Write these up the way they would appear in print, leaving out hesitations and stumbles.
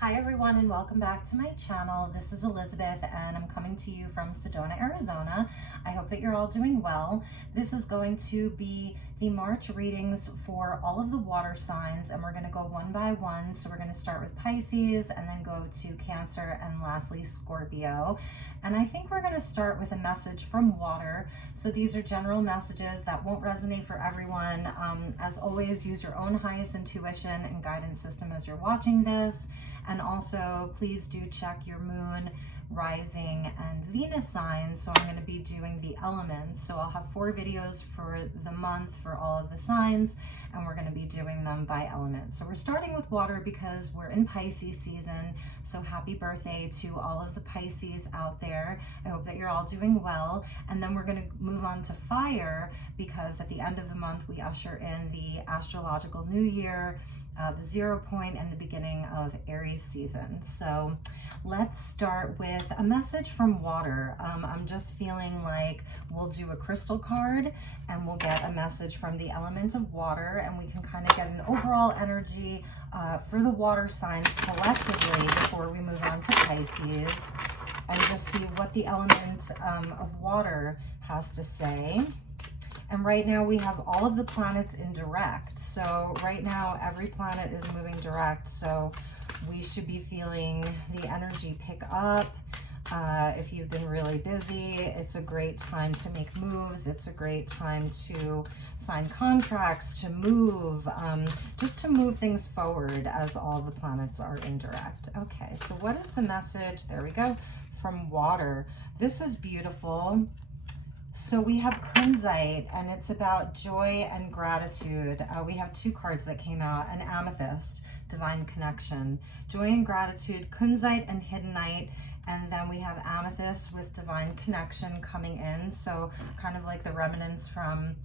Hi everyone and welcome back to my channel. This is Elizabeth and I'm coming to you from Sedona, Arizona. I hope that you're all doing well. This is going to be the March readings for all of the water signs, and we're going to go one by one. So we're going to start with Pisces and then go to Cancer and lastly Scorpio. And I think we're going to start with a message from water. So these are general messages that won't resonate for everyone. As always, use your own highest intuition and guidance system as you're watching this. And also, please do check your moon, rising, and Venus signs. So I'm going to be doing the elements. So I'll have 4 videos for the month for all of the signs, and we're going to be doing them by element. So we're starting with water because we're in Pisces season. So happy birthday to all of the Pisces out there. I hope that you're all doing well. And then we're going to move on to fire because at the end of the month, we usher in the astrological new year, the 0 point, and the beginning of Aries season. So let's start with a message from water. I'm just feeling like we'll do a crystal card and we'll get a message from the element of water, and we can kind of get an overall energy for the water signs collectively before we move on to Pisces and just see what the element of water has to say. And right now we have all of the planets in direct. So right now every planet is moving direct. So we should be feeling the energy pick up. If you've been really busy, it's a great time to make moves. It's a great time to sign contracts, to move, just to move things forward as all the planets are in direct. Okay, so what is the message? There we go, from water. This is beautiful. So we have Kunzite, and it's about joy and gratitude. We have 2 cards that came out, an amethyst, divine connection, joy and gratitude, Kunzite and hiddenite, and then we have amethyst with divine connection coming in. So kind of like the remnants from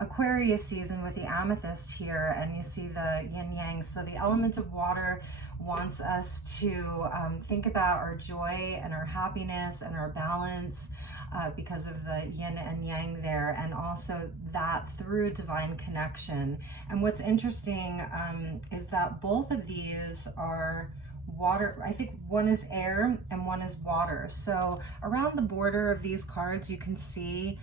Aquarius season with the amethyst here, and you see the yin yang. So the element of water wants us to think about our joy and our happiness and our balance, because of the yin and yang there, and also that through divine connection. And what's interesting is that both of these are water. I think one is air and one is water. So around the border of these cards, you can see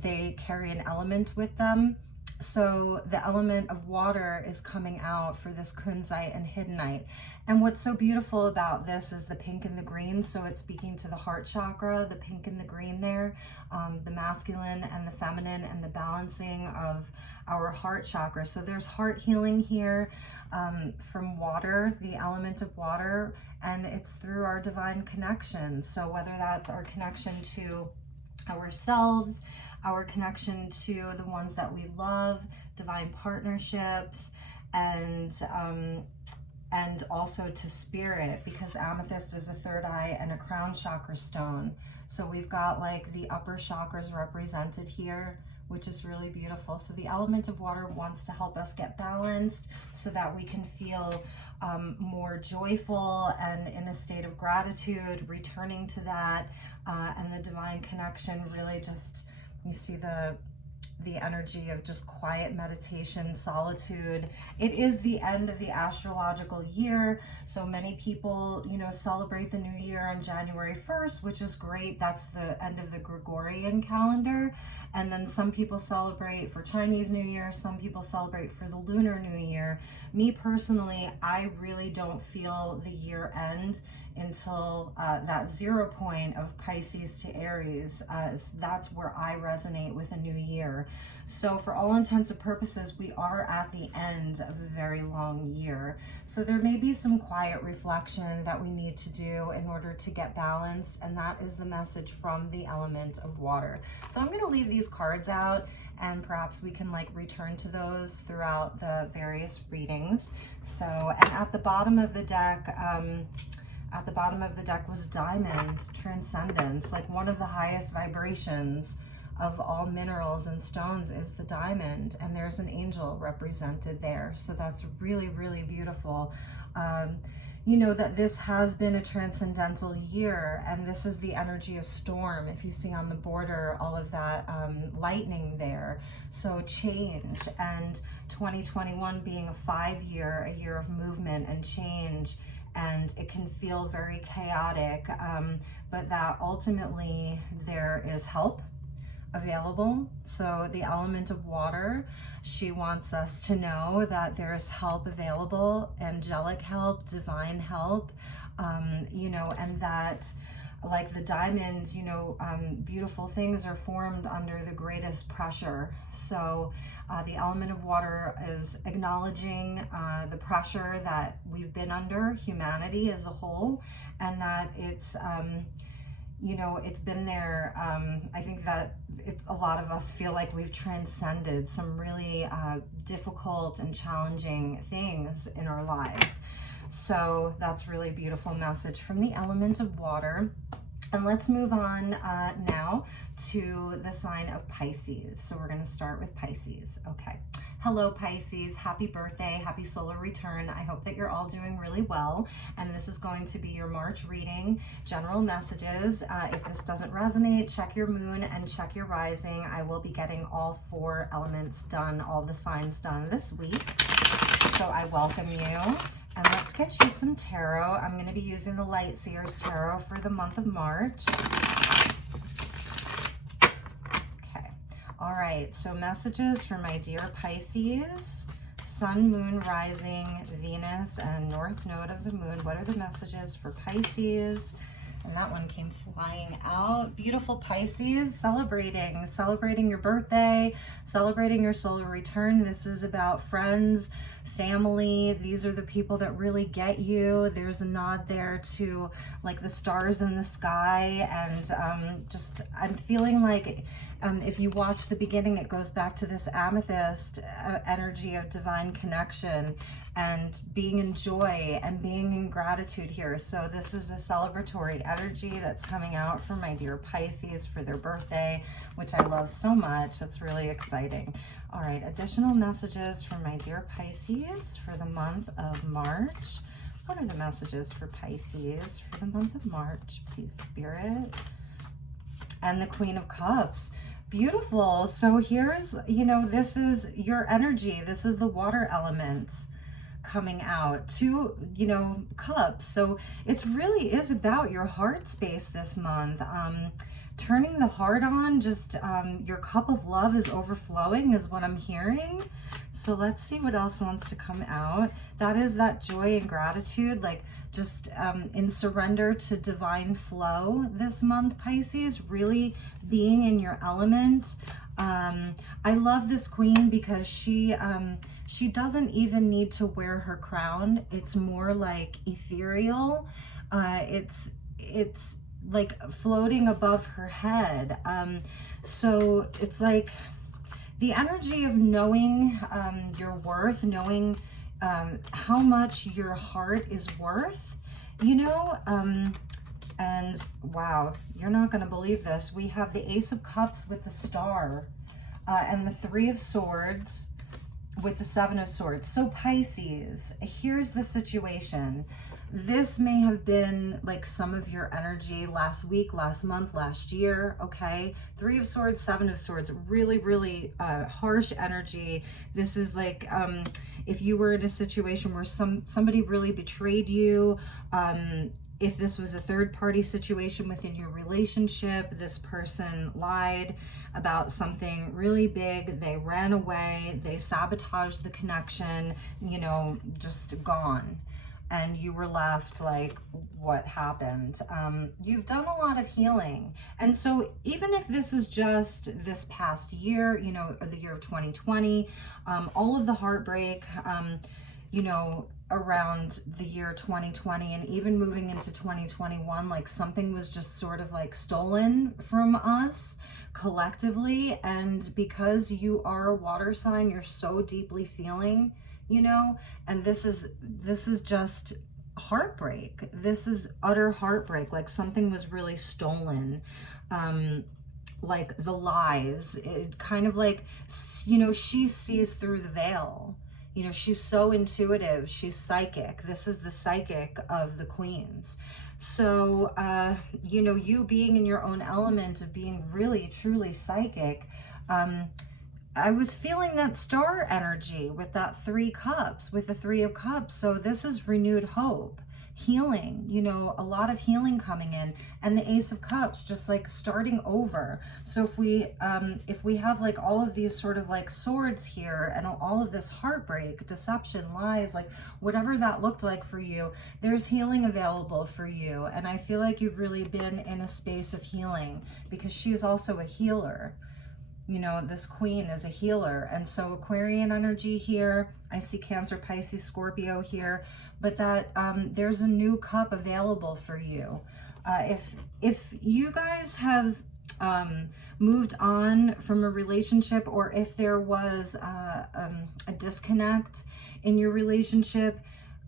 they carry an element with them. So the element of water is coming out for this Kunzite and hiddenite. And what's so beautiful about this is the pink and the green. So it's speaking to the heart chakra, the pink and the green there, the masculine and the feminine, and the balancing of our heart chakra. So there's heart healing here from water, the element of water, and it's through our divine connections. So whether that's our connection to ourselves, our connection to the ones that we love, divine partnerships, and also to spirit, because amethyst is a 3rd eye and a crown chakra stone. So we've got like the upper chakras represented here, which is really beautiful. So the element of water wants to help us get balanced so that we can feel more joyful and in a state of gratitude, returning to that, and the divine connection really just, you see the energy of just quiet meditation, solitude. It is the end of the astrological year. So many people, you know, celebrate the new year on January 1st, which is great. That's the end of the Gregorian calendar. And then some people celebrate for Chinese New Year. Some people celebrate for the Lunar New Year. Me personally, I really don't feel the year end until that 0 point of Pisces to Aries. That's where I resonate with a new year. So for all intents and purposes, we are at the end of a very long year. So there may be some quiet reflection that we need to do in order to get balanced, and that is the message from the element of water. So I'm going to leave these cards out, and perhaps we can like return to those throughout the various readings. So, and at the bottom of the deck, was diamond, transcendence. Like one of the highest vibrations of all minerals and stones is the diamond, and there's an angel represented there. So that's really, really beautiful. You know that this has been a transcendental year, and this is the energy of storm. If you see on the border, all of that lightning there. So change, and 2021 being a 5-year, a year of movement and change, and it can feel very chaotic, but that ultimately there is help available. So the element of water, she wants us to know that there is help available, angelic help, divine help, you know, and that, like the diamond, you know, beautiful things are formed under the greatest pressure. So the element of water is acknowledging the pressure that we've been under, humanity as a whole, and that it's, you know, it's been there. I think that a lot of us feel like we've transcended some really difficult and challenging things in our lives. So that's really beautiful message from the element of water. And let's move on now to the sign of Pisces. So we're going to start with Pisces. Okay. Hello, Pisces. Happy birthday. Happy solar return. I hope that you're all doing really well. And this is going to be your March reading, general messages. If this doesn't resonate, check your moon and check your rising. I will be getting all 4 elements done, all the signs done this week. So I welcome you. And let's get you some tarot. I'm going to be using the Light Seers Tarot for the month of March. Okay. All right. So messages for my dear Pisces. Sun, Moon, Rising, Venus, and North Node of the Moon. What are the messages for Pisces? And that one came flying out. Beautiful Pisces, celebrating your birthday, celebrating your solar return. This is about friends, family. These are the people that really get you. There's a nod there to like the stars in the sky, and just I'm feeling like if you watch the beginning, it goes back to this amethyst energy of divine connection and being in joy and being in gratitude here. So this is a celebratory energy that's coming out for my dear Pisces for their birthday, which I love so much. That's really exciting. All right, additional messages for my dear Pisces for the month of March. What are the messages for Pisces for the month of March, please, Spirit? And the Queen of Cups. Beautiful. So here's, you know, this is your energy. This is the water element coming out. 2, you know, cups. So it's really is about your heart space this month. Turning the heart on, just your cup of love is overflowing is what I'm hearing. So let's see what else wants to come out. That is that joy and gratitude, like just in surrender to divine flow this month, Pisces, really being in your element. I love this queen because she doesn't even need to wear her crown. It's more like ethereal. It's like floating above her head. So it's like the energy of knowing your worth, knowing how much your heart is worth, you know, and wow, you're not going to believe this. We have the Ace of Cups with the Star and the 3 of Swords with the 7 of Swords. So Pisces, here's the situation. This may have been like some of your energy last week, last month, last year, okay? 3 of Swords, 7 of Swords, really, really harsh energy. This is like if you were in a situation where somebody really betrayed you, if this was a third-party situation within your relationship, this person lied about something really big, they ran away, they sabotaged the connection, you know, just gone. And you were left like, what happened? You've done a lot of healing. And so even if this is just this past year, you know, the year of 2020, all of the heartbreak, you know, around the year 2020 and even moving into 2021, like something was just sort of like stolen from us collectively. And because you are a water sign, you're so deeply feeling, you know, and this is just heartbreak. This is utter heartbreak. Like something was really stolen. Like the lies, it kind of like, you know, she sees through the veil. You know, she's so intuitive. She's psychic. This is the psychic of the queens. So, you know, you being in your own element of being really, truly psychic, I was feeling that star energy with that 3 cups, with the 3 of Cups. So this is renewed hope, healing, you know, a lot of healing coming in, and the Ace of Cups, just like starting over. So if we have like all of these sort of like swords here and all of this heartbreak, deception, lies, like whatever that looked like for you, there's healing available for you. And I feel like you've really been in a space of healing, because she is also a healer. You know, this queen is a healer. And so Aquarian energy here, I see Cancer, Pisces, Scorpio here, but that there's a new cup available for you. If you guys have moved on from a relationship, or if there was a disconnect in your relationship,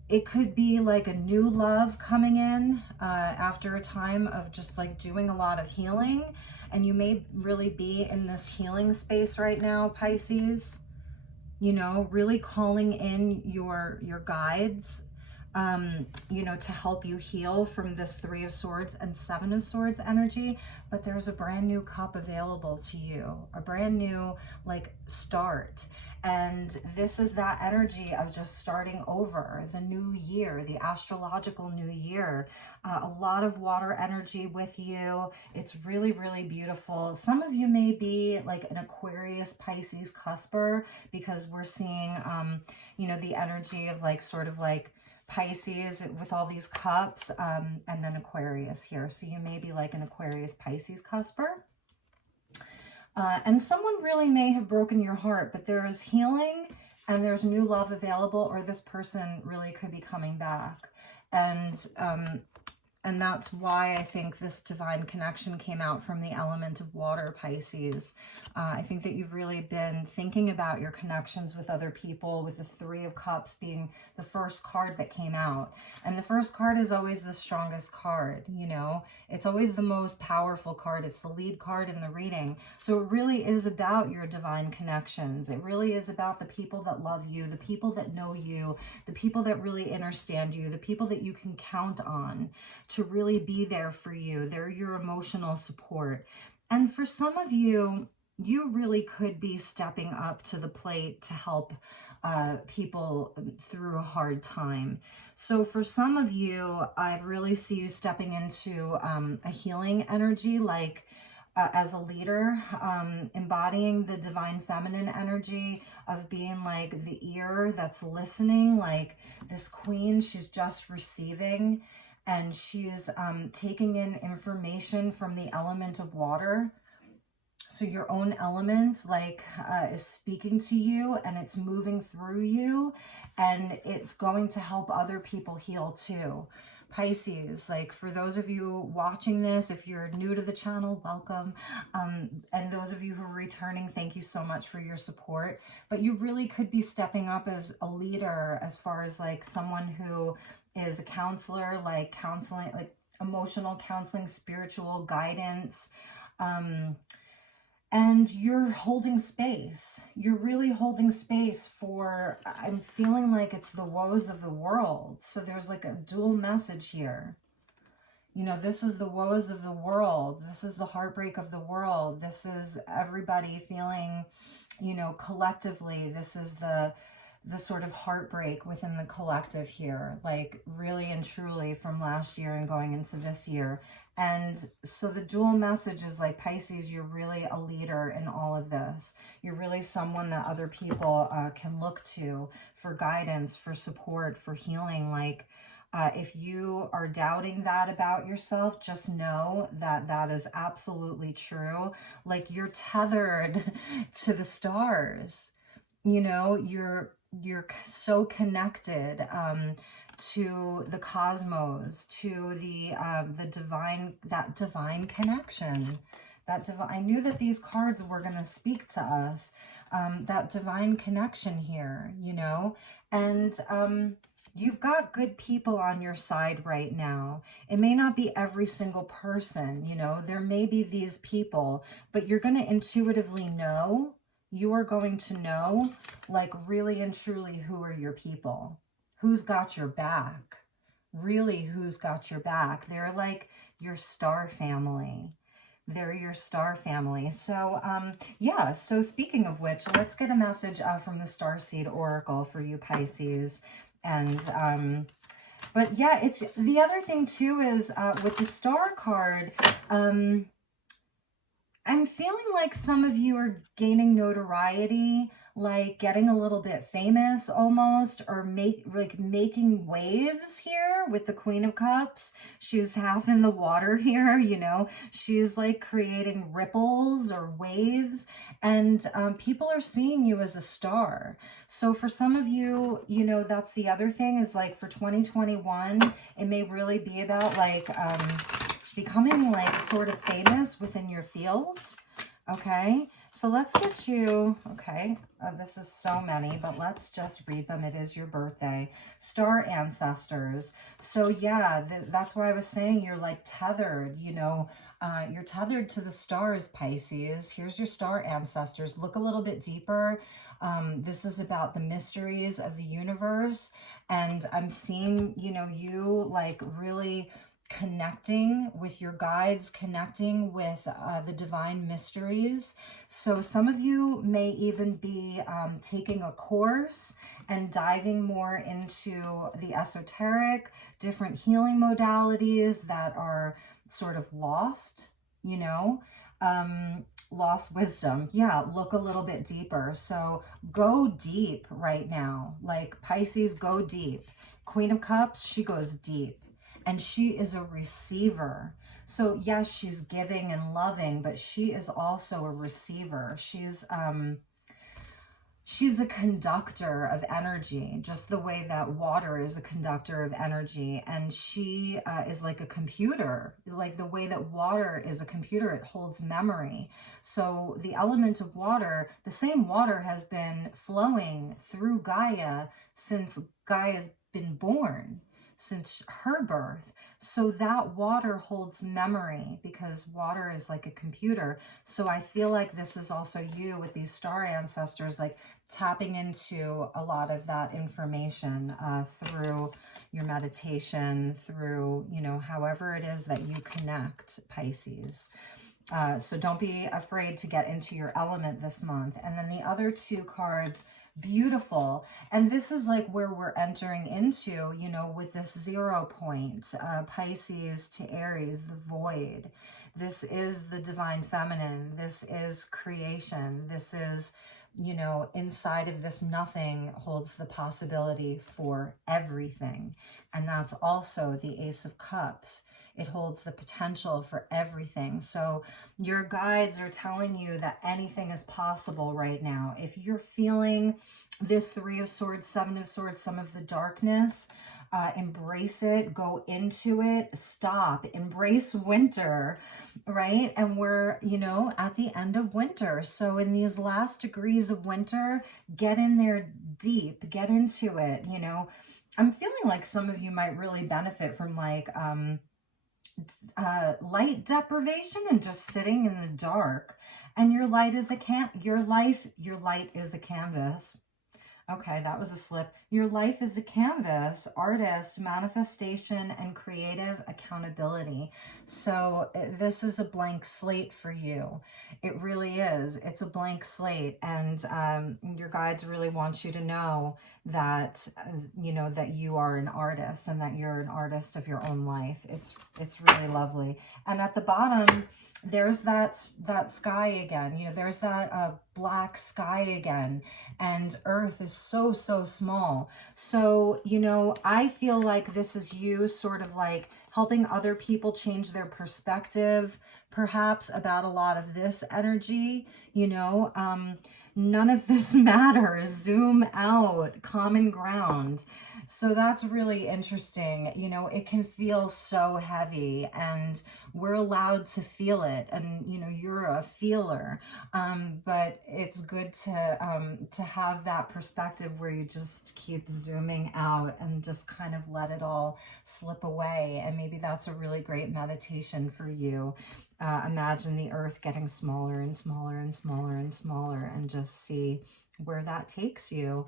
it could be like a new love coming in after a time of just like doing a lot of healing. And you may really be in this healing space right now, Pisces, you know, really calling in your guides, you know, to help you heal from this 3 of Swords and 7 of Swords energy. But there's a brand new cup available to you, a brand new like start. And this is that energy of just starting over, the new year, the astrological new year. A lot of water energy with you. It's really, really beautiful. Some of you may be like an Aquarius, Pisces cusper, because we're seeing, you know, the energy of like sort of like Pisces with all these cups, and then Aquarius here. So you may be like an Aquarius, Pisces cusper. And someone really may have broken your heart, but there is healing and there's new love available, or this person really could be coming back. And that's why I think this divine connection came out from the element of water, Pisces. I think that you've really been thinking about your connections with other people, with the 3 of Cups being the first card that came out. And the first card is always the strongest card, you know? It's always the most powerful card. It's the lead card in the reading. So it really is about your divine connections. It really is about the people that love you, the people that know you, the people that really understand you, the people that you can count on to really be there for you. They're your emotional support. And for some of you, you really could be stepping up to the plate to help people through a hard time. So for some of you, I really see you stepping into a healing energy, like as a leader, embodying the divine feminine energy of being like the ear that's listening, like this queen, she's just receiving. And she's taking in information from the element of water. So your own element like is speaking to you, and it's moving through you, and it's going to help other people heal too. Pisces, like for those of you watching this, if you're new to the channel, welcome. And those of you who are returning, thank you so much for your support. But you really could be stepping up as a leader, as far as like someone who is a counselor, like counseling, like emotional counseling, spiritual guidance. And you're holding space. You're really holding space for, I'm feeling like it's the woes of the world. So there's like a dual message here. You know, this is the woes of the world. This is the heartbreak of the world. This is everybody feeling, you know, collectively. This is the sort of heartbreak within the collective here, like really and truly from last year and going into this year. And so the dual message is like, Pisces, you're really a leader in all of this. You're really someone that other people can look to for guidance, for support, for healing. Like if you are doubting that about yourself, just know that that is absolutely true. Like you're tethered to the stars. You know, you're so connected to the cosmos, to the divine, that divine connection, that divine. I knew that these cards were going to speak to us, that divine connection here, you know, and you've got good people on your side right now. It may not be every single person, you know, there may be these people, but you're going to intuitively know. You are going to know, like really and truly, who are your people, who's got your back, really who's got your back. They're like your star family. They're your star family. So, yeah, so speaking of which, let's get a message from the Starseed Oracle for you Pisces. And, but yeah, it's the other thing too is with the Star card, I'm feeling like some of you are gaining notoriety, like getting a little bit famous almost, or making waves here with the Queen of Cups. She's half in the water here, you know. She's like creating ripples or waves, and people are seeing you as a star. So for some of you, you know, that's the other thing is like for 2021, it may really be about like becoming like sort of famous within your fields. Okay, so let's get you, okay, this is so many, but let's just read them. It is your birthday. Star ancestors. So yeah, that's why I was saying you're like tethered, you know, you're tethered to the stars, Pisces. Here's your star ancestors. Look a little bit deeper. This is about the mysteries of the universe. And I'm seeing, you know, you like really connecting with your guides, connecting with the divine mysteries. So some of you may even be taking a course and diving more into the esoteric, different healing modalities that are sort of lost, you know, lost wisdom. Yeah, look a little bit deeper. So go deep right now. Like Pisces, go deep. Queen of Cups, she goes deep. And she is a receiver. So yes, she's giving and loving, but she is also a receiver. She's a conductor of energy, just the way that water is a conductor of energy. And she is like a computer, like the way that water is a computer, it holds memory. So the element of water, the same water has been flowing through Gaia since Gaia's been born, since her birth. So that water holds memory because water is like a computer. So I feel like this is also you with these star ancestors, like tapping into a lot of that information through your meditation, through, you know, however it is that you connect, Pisces. So don't be afraid to get into your element this month. And then the other two cards, beautiful. And this is like where we're entering into, you know, with this 0 point, Pisces to Aries, the void. This is the divine feminine. This is creation. This is, you know, inside of this nothing holds the possibility for everything. And that's also the Ace of Cups. It holds the potential for everything. So your guides are telling you that anything is possible right now. If you're feeling this 3 of Swords, 7 of Swords, some of the darkness, embrace it, go into it, stop, embrace winter, right? And we're, you know, at the end of winter. So in these last degrees of winter, get in there deep, get into it, you know. I'm feeling like some of you might really benefit from like, light deprivation and just sitting in the dark, and your light is your light is a canvas. Okay, that was a slip. Your life is a canvas, artist, manifestation, and creative accountability. So this is a blank slate for you. It really is. It's a blank slate. And your guides really want you to know that, you know, that you are an artist and that you're an artist of your own life. It's really lovely. And at the bottom, there's that sky again, you know, there's that black sky again, and Earth is so small. So, you know, I feel like this is you sort of like helping other people change their perspective, perhaps, about a lot of this energy, you know. None of this matters. Zoom out, common ground. So that's really interesting. You know, it can feel so heavy, and we're allowed to feel it. And, you know, you're a feeler. But it's good to have that perspective where you just keep zooming out and just kind of let it all slip away. And maybe that's a really great meditation for you. Imagine the Earth getting smaller and smaller and smaller and smaller, and just see where that takes you.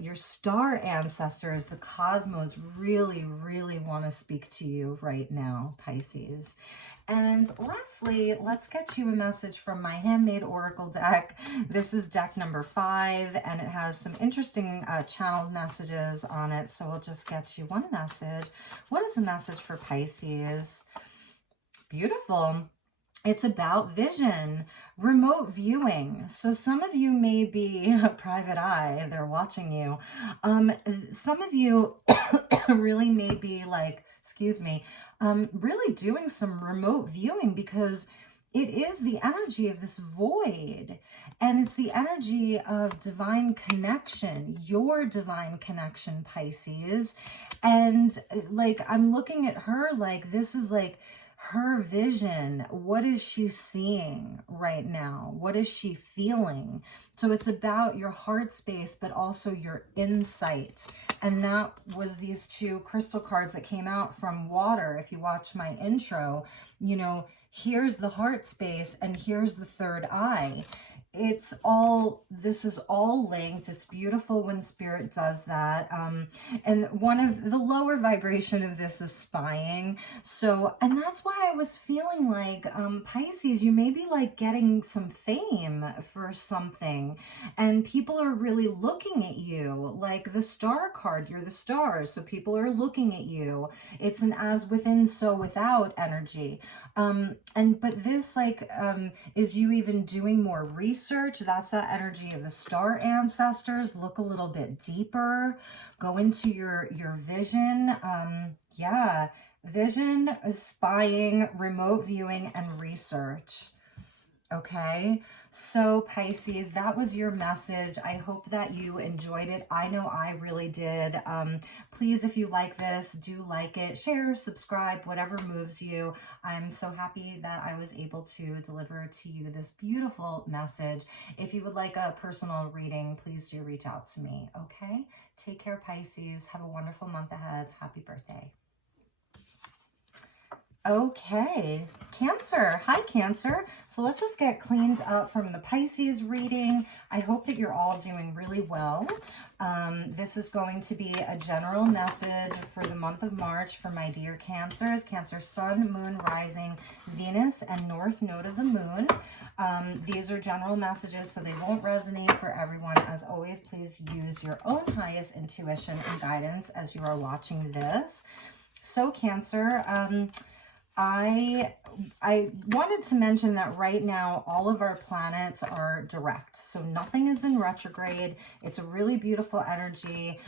Your star ancestors, the cosmos, really, really want to speak to you right now, Pisces. And lastly, let's get you a message from my handmade oracle deck. This is deck number 5, and it has some interesting channeled messages on it. So we'll just get you one message. What is the message for Pisces? Beautiful. It's about vision, remote viewing. So some of you may be a private eye, they're watching you. Some of you really may be like, excuse me, really doing some remote viewing, because it is the energy of this void, and it's the energy of divine connection, your divine connection, Pisces. And like, I'm looking at her like, this is like her vision. What is she seeing right now? What is she feeling? So it's about your heart space, but also your insight. And that was these two crystal cards that came out from water. If you watch my intro, you know, here's the heart space and here's the third eye. It's all, this is all linked. It's beautiful when spirit does that. And one of the lower vibration of this is spying. So, and that's why I was feeling like, Pisces, you may be like getting some fame for something, and people are really looking at you, like the star card, you're the stars. So people are looking at you. It's an as within, so without energy. But this like, is you even doing more research? That's that energy of the star ancestors. Look a little bit deeper, go into your vision. Yeah, vision, spying, remote viewing, and research. Okay, so Pisces, that was your message. I hope that you enjoyed it. I know I really did. Please, if you like this, do like it, share, subscribe, whatever moves you. I'm so happy that I was able to deliver to you this beautiful message. If you would like a personal reading, please do reach out to me. Okay, take care, Pisces. Have a wonderful month ahead. Happy birthday. Okay, Cancer. Hi, Cancer. So let's just get cleaned up from the Pisces reading. I hope that you're all doing really well. This is going to be a general message for the month of March for my dear Cancers. Cancer Sun, Moon, Rising, Venus, and North Node of the Moon. These are general messages, so they won't resonate for everyone. As always, please use your own highest intuition and guidance as you are watching this. So Cancer, I wanted to mention that right now all of our planets are direct, so nothing is in retrograde. It's a really beautiful energy.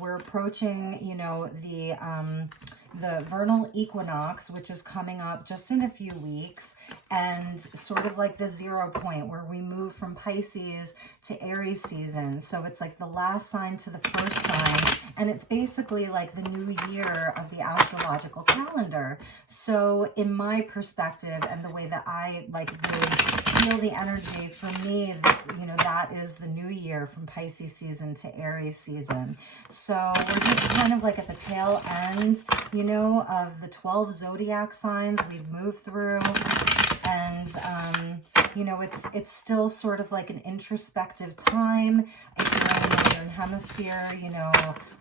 We're approaching, you know, the vernal equinox, which is coming up just in a few weeks, and sort of like the 0 point where we move from Pisces to Aries season. So it's like the last sign to the first sign, and it's basically like the new year of the astrological calendar. So in my perspective and the way that I like really feel the energy, for me, you know, that is the new year from Pisces season to Aries season. So we're just kind of like at the tail end, you know, of the 12 zodiac signs we've moved through. And, you know, it's still sort of like an introspective time. If you're in the Northern Hemisphere, you know,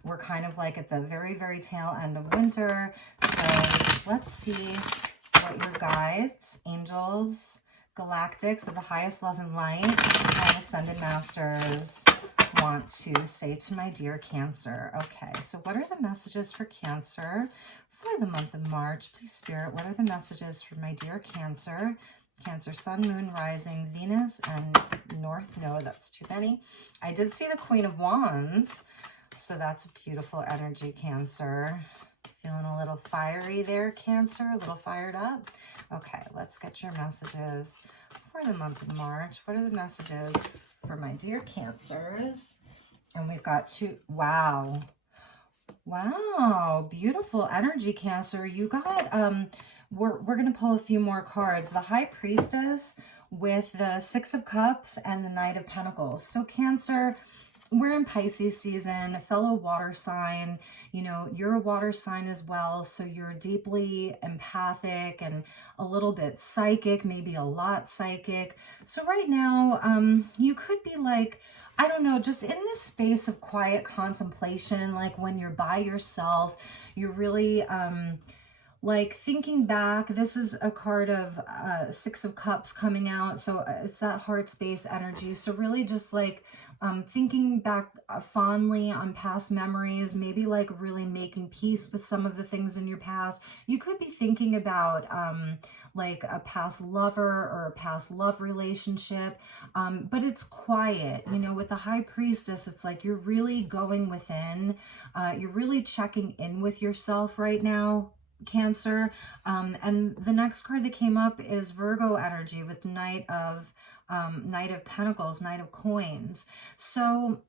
we're kind of like at the very, very tail end of winter. So let's see what your guides, angels, galactics of the highest love and light, and ascended masters want to say to my dear Cancer. Okay, so what are the messages for Cancer for the month of March? Please, Spirit, what are the messages for my dear Cancer? Cancer, Sun, Moon, Rising, Venus, and North Node. That's too many. I did see the Queen of Wands, so that's a beautiful energy, Cancer. Feeling a little fiery there, Cancer, a little fired up. Okay, let's get your messages for the month of March. What are the messages for my dear Cancers? And we've got two. Wow. Wow, beautiful energy, Cancer. You got, we're going to pull a few more cards. The High Priestess with the Six of Cups and the Knight of Pentacles. So Cancer, we're in Pisces season, a fellow water sign. You know, you're a water sign as well, so you're deeply empathic and a little bit psychic, maybe a lot psychic. So right now, you could be like, I don't know, just in this space of quiet contemplation, like when you're by yourself, you're really like thinking back. This is a card of Six of Cups coming out, so it's that heart space energy. So really just like thinking back fondly on past memories, maybe like really making peace with some of the things in your past. You could be thinking about like a past lover or a past love relationship, but it's quiet. You know, with the High Priestess, it's like you're really going within, you're really checking in with yourself right now, Cancer. And the next card that came up is Virgo energy with Knight of Pentacles, Knight of Coins. So,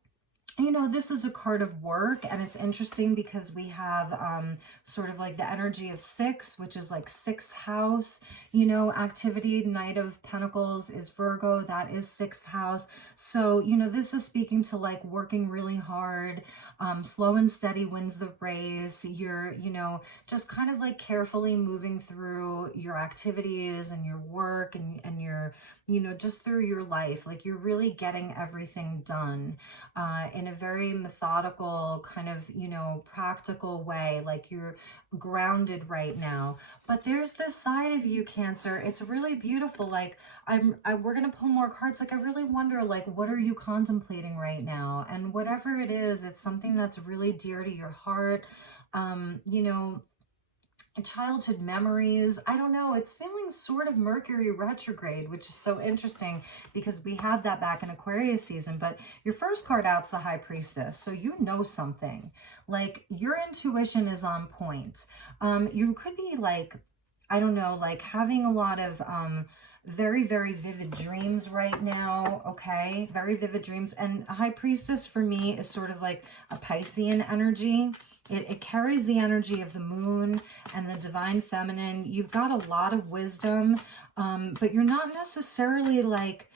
you know, this is a card of work, and it's interesting because we have sort of like the energy of six, which is like sixth house, you know, activity. Knight of Pentacles is Virgo, that is sixth house. So, you know, this is speaking to like working really hard, slow and steady wins the race. You're, you know, just kind of like carefully moving through your activities and your work and your, you know, just through your life. Like you're really getting everything done in a very methodical kind of, you know, practical way. Like you're grounded right now. But there's this side of you, Cancer. It's really beautiful. Like we're gonna pull more cards. Like I really wonder, like, what are you contemplating right now? And whatever it is, it's something that's really dear to your heart. You know, childhood memories. I don't know. It's feeling sort of Mercury retrograde, which is so interesting because we had that back in Aquarius season. But your first card out's the High Priestess. So you know something. Like your intuition is on point. You could be like, I don't know, like having a lot of very, very vivid dreams right now. Okay. Very vivid dreams. And High Priestess for me is sort of like a Piscean energy. It carries the energy of the moon and the divine feminine. You've got a lot of wisdom, but you're not necessarily like,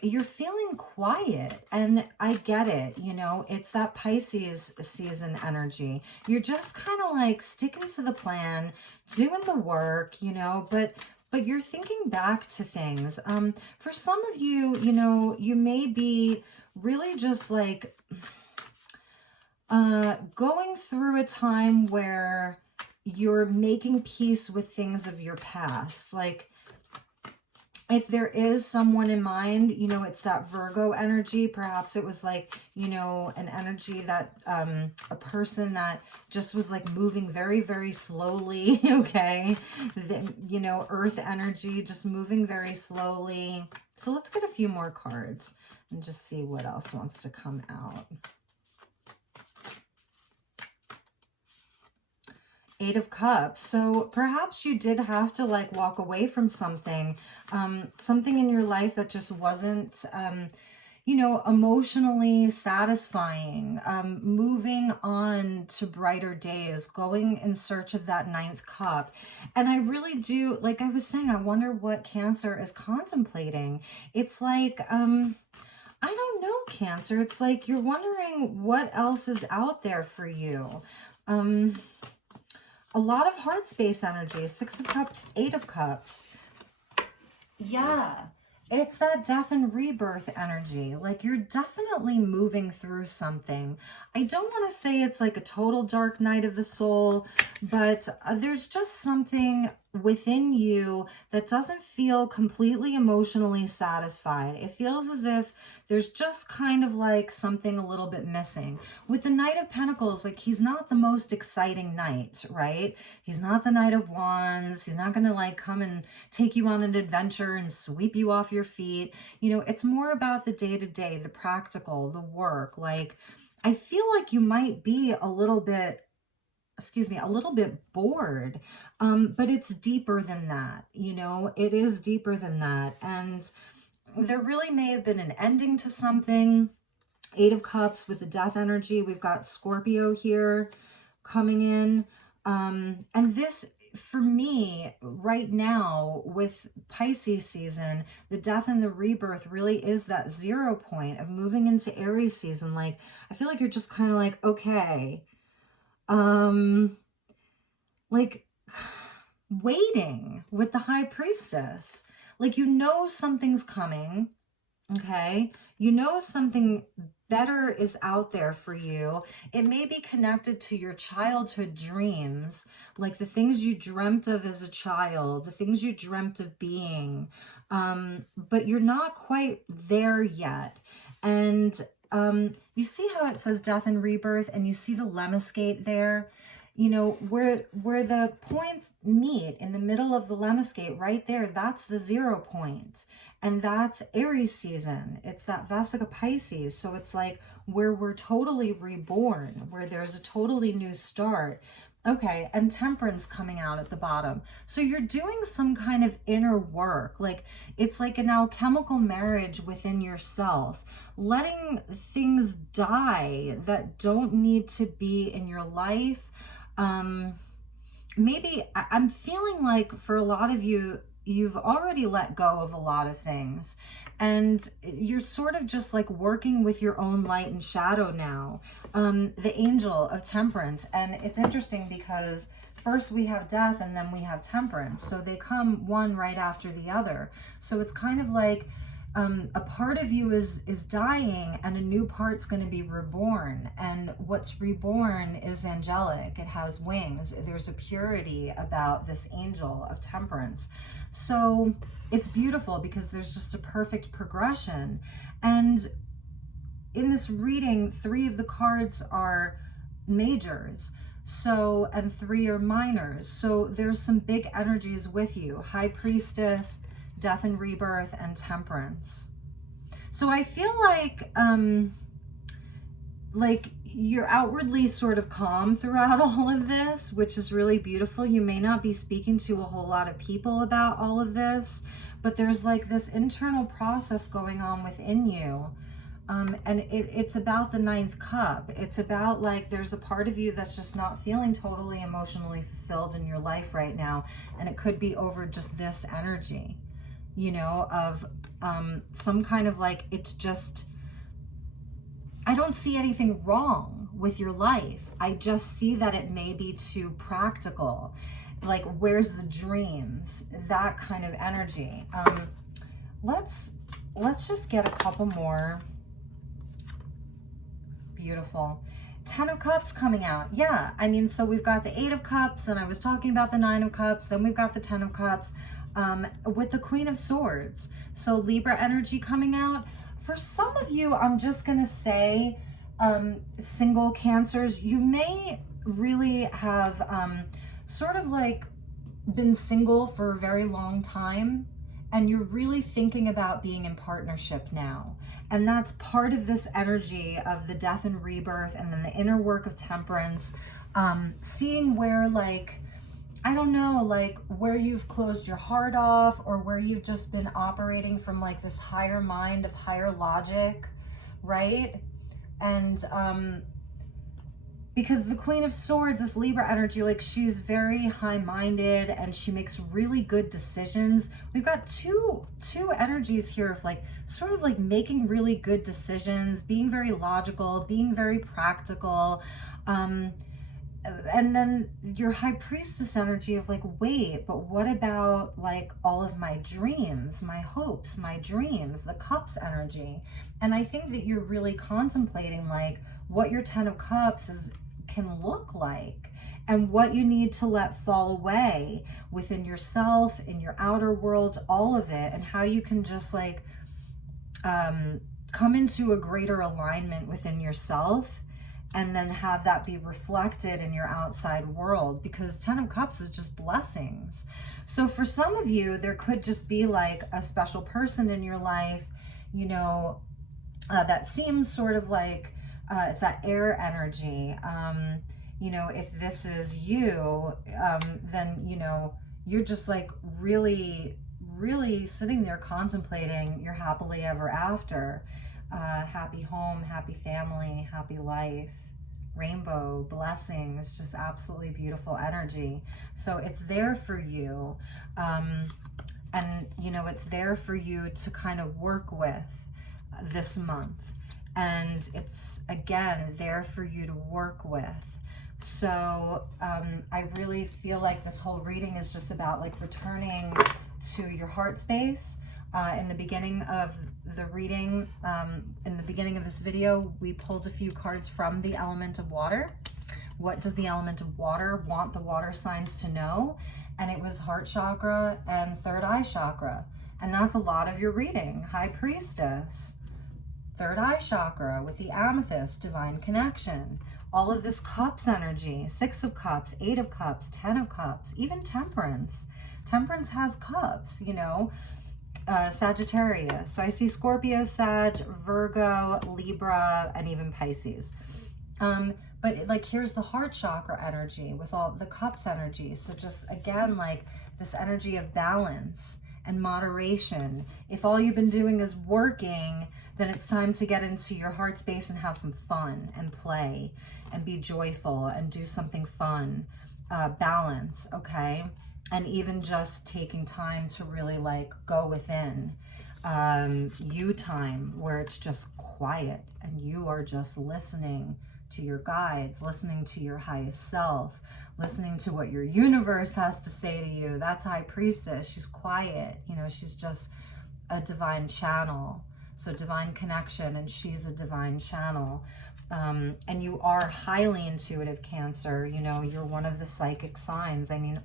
you're feeling quiet. And I get it, you know, it's that Pisces season energy. You're just kind of like sticking to the plan, doing the work, you know, but you're thinking back to things. For some of you, you know, you may be really just like going through a time where you're making peace with things of your past. Like if there is someone in mind, you know, it's that Virgo energy. Perhaps it was like, you know, an energy that a person that just was like moving very, very slowly. Okay. You know, earth energy, just moving very slowly. So let's get a few more cards and just see what else wants to come out. Eight of Cups. So perhaps you did have to like walk away from something, something in your life that just wasn't, you know, emotionally satisfying, moving on to brighter days, going in search of that ninth cup. And I really do, like I was saying, I wonder what Cancer is contemplating. It's like, I don't know, Cancer. It's like you're wondering what else is out there for you. A lot of heart space energy. Six of Cups, Eight of Cups. Yeah, it's that death and rebirth energy. Like you're definitely moving through something. I don't want to say it's like a total dark night of the soul, but there's just something within you that doesn't feel completely emotionally satisfied. It feels as if there's just kind of like something a little bit missing. With the Knight of Pentacles, like he's not the most exciting knight, right? He's not the Knight of Wands. He's not going to like come and take you on an adventure and sweep you off your feet. You know, it's more about the day-to-day, the practical, the work. Like, I feel like you might be a little bit, excuse me, a little bit bored, but it's deeper than that. You know, it is deeper than that. And there really may have been an ending to something. Eight of Cups with the death energy. We've got Scorpio here coming in. And this, for me, right now, with Pisces season, the death and the rebirth really is that 0 point of moving into Aries season. Like, I feel like you're just kind of like, okay, like waiting with the High Priestess. Like, you know, something's coming. Okay. You know something better is out there for you. It may be connected to your childhood dreams, like the things you dreamt of as a child, the things you dreamt of being. But you're not quite there yet. And you see how it says death and rebirth, and you see the lemniscate there? You know, where the points meet in the middle of the lemniscate, right there, that's the 0 point. And that's Aries season. It's that Vesica Pisces. So it's like where we're totally reborn, where there's a totally new start. Okay, and Temperance coming out at the bottom. So you're doing some kind of inner work. Like it's like an alchemical marriage within yourself, letting things die that don't need to be in your life. Maybe I'm feeling like for a lot of you, you've already let go of a lot of things, and you're sort of just like working with your own light and shadow now. The angel of Temperance. And it's interesting because first we have death and then we have Temperance. So they come one right after the other. So it's kind of like a part of you is dying and a new part's going to be reborn. And what's reborn is angelic. It has wings. There's a purity about this angel of Temperance. So it's beautiful because there's just a perfect progression. And in this reading, 3 of the cards are majors. So, and 3 are minors. So there's some big energies with you. High Priestess, Death and Rebirth, and Temperance. So I feel like you're outwardly sort of calm throughout all of this, which is really beautiful. You may not be speaking to a whole lot of people about all of this, but there's like this internal process going on within you. And it's about the 9th cup. It's about like there's a part of you that's just not feeling totally emotionally fulfilled in your life right now. And it could be over just this energy, you know, of some kind of like, it's just, I don't see anything wrong with your life. I just see that it may be too practical. Like, where's the dreams? That kind of energy. Let's just get a couple more. Beautiful. 10 of Cups coming out. Yeah, I mean, so we've got the 8 of Cups, then I was talking about the 9 of Cups, then we've got the 10 of Cups with the Queen of Swords. So Libra energy coming out. For some of you, I'm just going to say single Cancers, you may really have sort of like been single for a very long time, and you're really thinking about being in partnership now. And that's part of this energy of the Death and Rebirth, and then the inner work of Temperance, seeing where, like, I don't know, like where you've closed your heart off, or where you've just been operating from like this higher mind of higher logic, right? And because the Queen of Swords, this Libra energy, like she's very high-minded and she makes really good decisions. We've got two energies here of like sort of like making really good decisions, being very logical, being very practical. And then your High Priestess energy of like, wait, but what about like all of my dreams, my hopes, my dreams, the Cups energy. And I think that you're really contemplating like what your 10 of Cups can look like, and what you need to let fall away within yourself, in your outer world, all of it, and how you can just like come into a greater alignment within yourself, and then have that be reflected in your outside world, because 10 of Cups is just blessings. So for some of you, there could just be like a special person in your life, you know, that seems sort of like it's that air energy. You know, if this is you, then, you know, you're just like really sitting there contemplating your happily ever after. Happy home, happy family, happy life, rainbow, blessings, just absolutely beautiful energy. So it's there for you. And, you know, it's there for you to kind of work with this month. And it's, again, there for you to work with. So I really feel like this whole reading is just about like returning to your heart space, In the beginning of the reading, in the beginning of this video, we pulled a few cards from the element of water. What does the element of water want the water signs to know? And it was heart chakra and third eye chakra. And that's a lot of your reading. High Priestess, third eye chakra with the amethyst, divine connection. All of this cups energy, 6 of cups, 8 of cups, 10 of cups, even temperance. Temperance has cups, you know. Sagittarius. So I see Scorpio, Sag, Virgo, Libra, and even Pisces. But like, here's the heart chakra energy with all the cups energy. So just again, like this energy of balance and moderation. If all you've been doing is working, then it's time to get into your heart space and have some fun and play and be joyful and do something fun. Balance, okay? And even just taking time to really like go within. You time where it's just quiet and you are just listening to your guides, listening to your highest self, listening to what your universe has to say to you. That's High Priestess. She's quiet, you know, she's just a divine channel. So divine connection, and she's a divine channel. And you are highly intuitive, Cancer. You know, you're one of the psychic signs. I mean,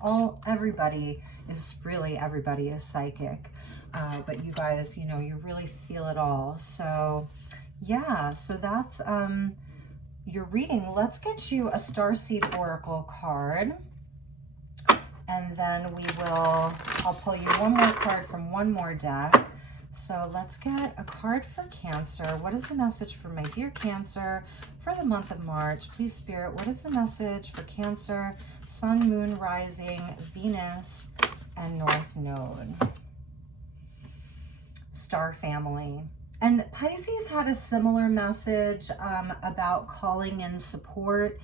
everybody is psychic. But you guys, you know, you really feel it all. So yeah, so that's your reading. Let's get you a Starseed Oracle card. And then I'll pull you one more card from one more deck. So let's get a card for Cancer. What is the message for my dear Cancer for the month of March? Please, Spirit, what is the message for Cancer, Sun, Moon, Rising, Venus, and North Node? Star family. And Pisces had a similar message about calling in support.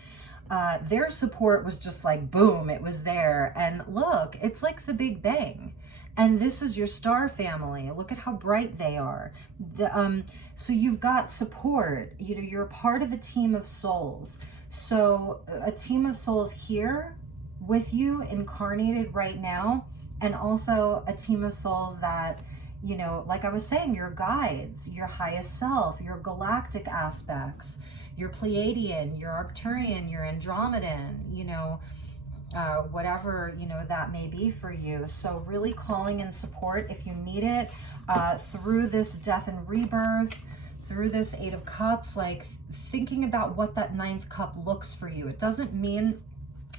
Their support was just like, boom, it was there. And look, it's like the Big Bang. And this is your star family. Look at how bright they are. So you've got support. You know, you're a part of a team of souls. So a team of souls here with you, incarnated right now, and also a team of souls that, you know, like I was saying, your guides, your highest self, your galactic aspects, your Pleiadian, your Arcturian, your Andromedan, you know, whatever, you know, that may be for you. So really calling in support if you need it through this death and rebirth, through this 8 of Cups, like thinking about what that 9th cup looks for you. It doesn't mean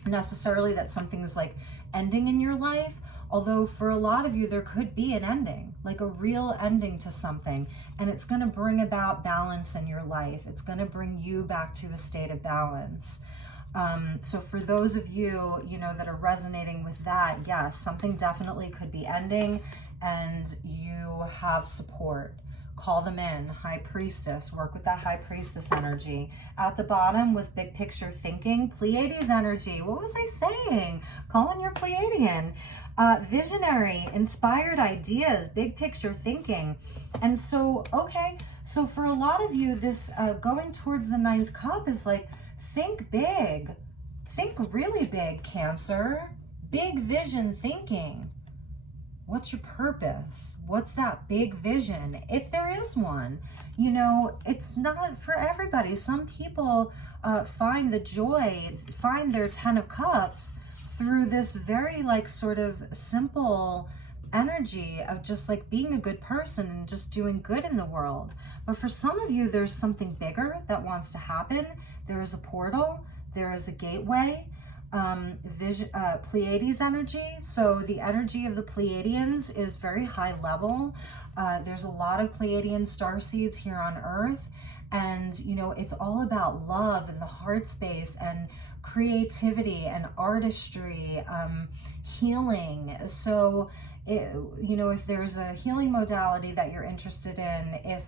necessarily that something's like ending in your life, although for a lot of you, there could be an ending, like a real ending to something, and it's going to bring about balance in your life. It's going to bring you back to a state of balance. So for those of you, you know, that are resonating with that, yes, something definitely could be ending and you have support. Call them in. High Priestess, work with that High Priestess energy. At the bottom was big picture thinking, Pleiades energy. What was I saying? Call in your Pleiadian. Visionary, inspired ideas, big picture thinking. And so, okay, so for a lot of you, this going towards the 9th cup is like, think big. Think really big, Cancer. Big vision thinking. What's your purpose? What's that big vision? If there is one, you know, it's not for everybody. Some people find the joy, find their 10 of Cups through this very like sort of simple energy of just like being a good person and just doing good in the world. But for some of you, there's something bigger that wants to happen. There's a portal, there is a gateway, Pleiades energy. So the energy of the Pleiadians is very high level. There's a lot of Pleiadian starseeds here on Earth. And, you know, it's all about love and the heart space and creativity and artistry, healing. So, you know, if there's a healing modality that you're interested in, if,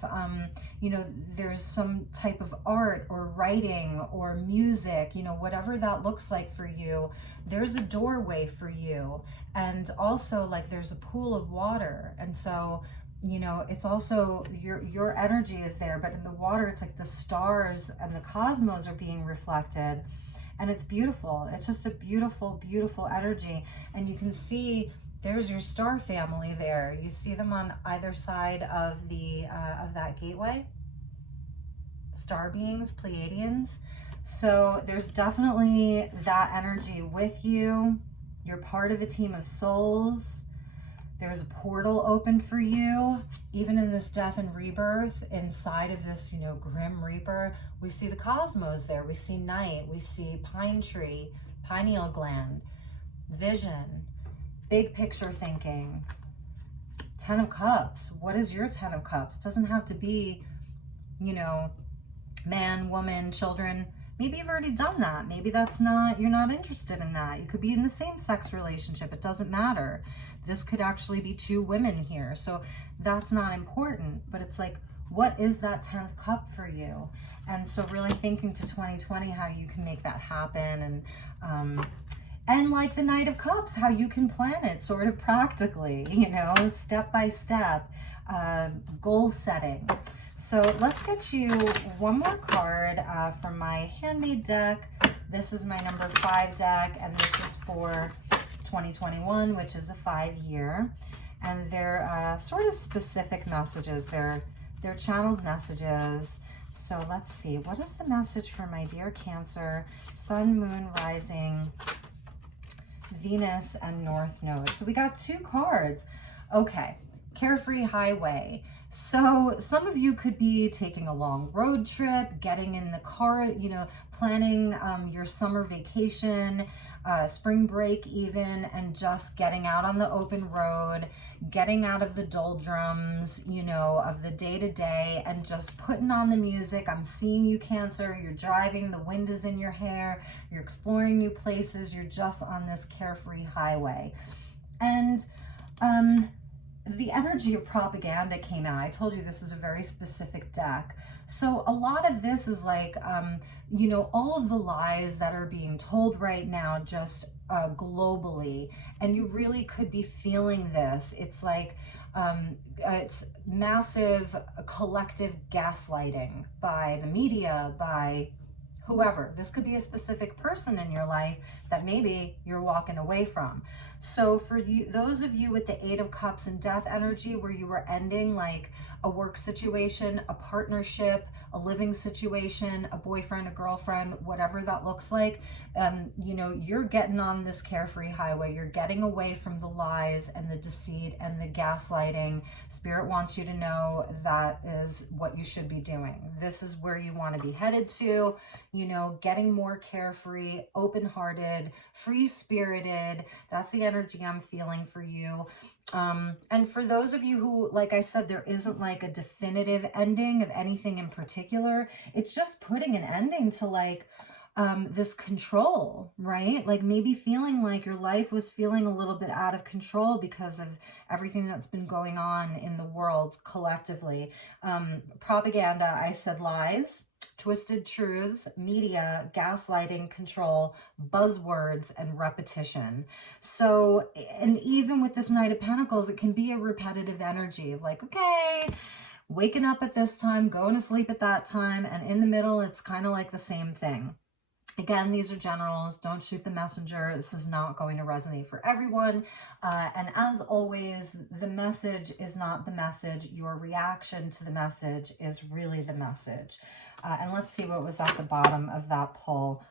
you know, there's some type of art or writing or music, you know, whatever that looks like for you, there's a doorway for you. And also, like, there's a pool of water. And so, you know, it's also your energy is there, but in the water, it's like the stars and the cosmos are being reflected. And it's beautiful. It's just a beautiful, beautiful energy. And you can see There's your star family there. You see them on either side of the of that gateway. Star beings, Pleiadians. So there's definitely that energy with you. You're part of a team of souls. There's a portal open for you. Even in this death and rebirth, inside of this, you know, grim reaper, we see the cosmos there. We see night. We see pine tree, pineal gland, vision, big picture thinking. 10 of Cups. What is your 10 of Cups? It doesn't have to be, you know, man, woman, children. Maybe you've already done that. Maybe that's not, you're not interested in that. You could be in the same sex relationship. It doesn't matter. This could actually be 2 women here. So that's not important, but it's like, what is that 10th cup for you? And so really thinking to 2020, how you can make that happen. And like the Knight of Cups, how you can plan it sort of practically, you know, step by step, goal setting. So let's get you one more card from my handmade deck. This is my number 5 deck, and this is for 2021, which is a 5-year. And they're sort of specific messages. They're channeled messages. So let's see, what is the message for my dear Cancer, Sun, Moon, Rising, Venus, and North Node? So we got 2 cards. Okay, Carefree Highway. So some of you could be taking a long road trip, getting in the car, you know, planning your summer vacation, spring break even, and just getting out on the open road, getting out of the doldrums, you know, of the day-to-day, and just putting on the music. I'm seeing you, Cancer. You're driving, the wind is in your hair, you're exploring new places, you're just on this carefree highway. And the energy of propaganda came out. I told you this is a very specific deck. So a lot of this is like, you know, all of the lies that are being told right now, just globally. And you really could be feeling this. It's like, it's massive collective gaslighting by the media, by whoever. This could be a specific person in your life that maybe you're walking away from. So for you, those of you with the 8 of Cups and death energy, where you were ending like a work situation, a partnership, a living situation, a boyfriend, a girlfriend, whatever that looks like, you know, you're getting on this carefree highway. You're getting away from the lies and the deceit and the gaslighting. Spirit wants you to know that is what you should be doing. This is where you want to be headed to, you know, getting more carefree, open-hearted, free-spirited. That's the energy I'm feeling for you. And for those of you who, like I said, there isn't like a definitive ending of anything in particular. It's just putting an ending to like this control, right? Like maybe feeling like your life was feeling a little bit out of control because of everything that's been going on in the world collectively. Propaganda, I said lies, twisted truths, media, gaslighting, control, buzzwords, and repetition. So, and even with this Knight of Pentacles, it can be a repetitive energy of like, okay, waking up at this time, going to sleep at that time, and in the middle, it's kind of like the same thing. Again, these are generals. Don't shoot the messenger. This is not going to resonate for everyone. And as always, the message is not the message. Your reaction to the message is really the message. And let's see what was at the bottom of that poll.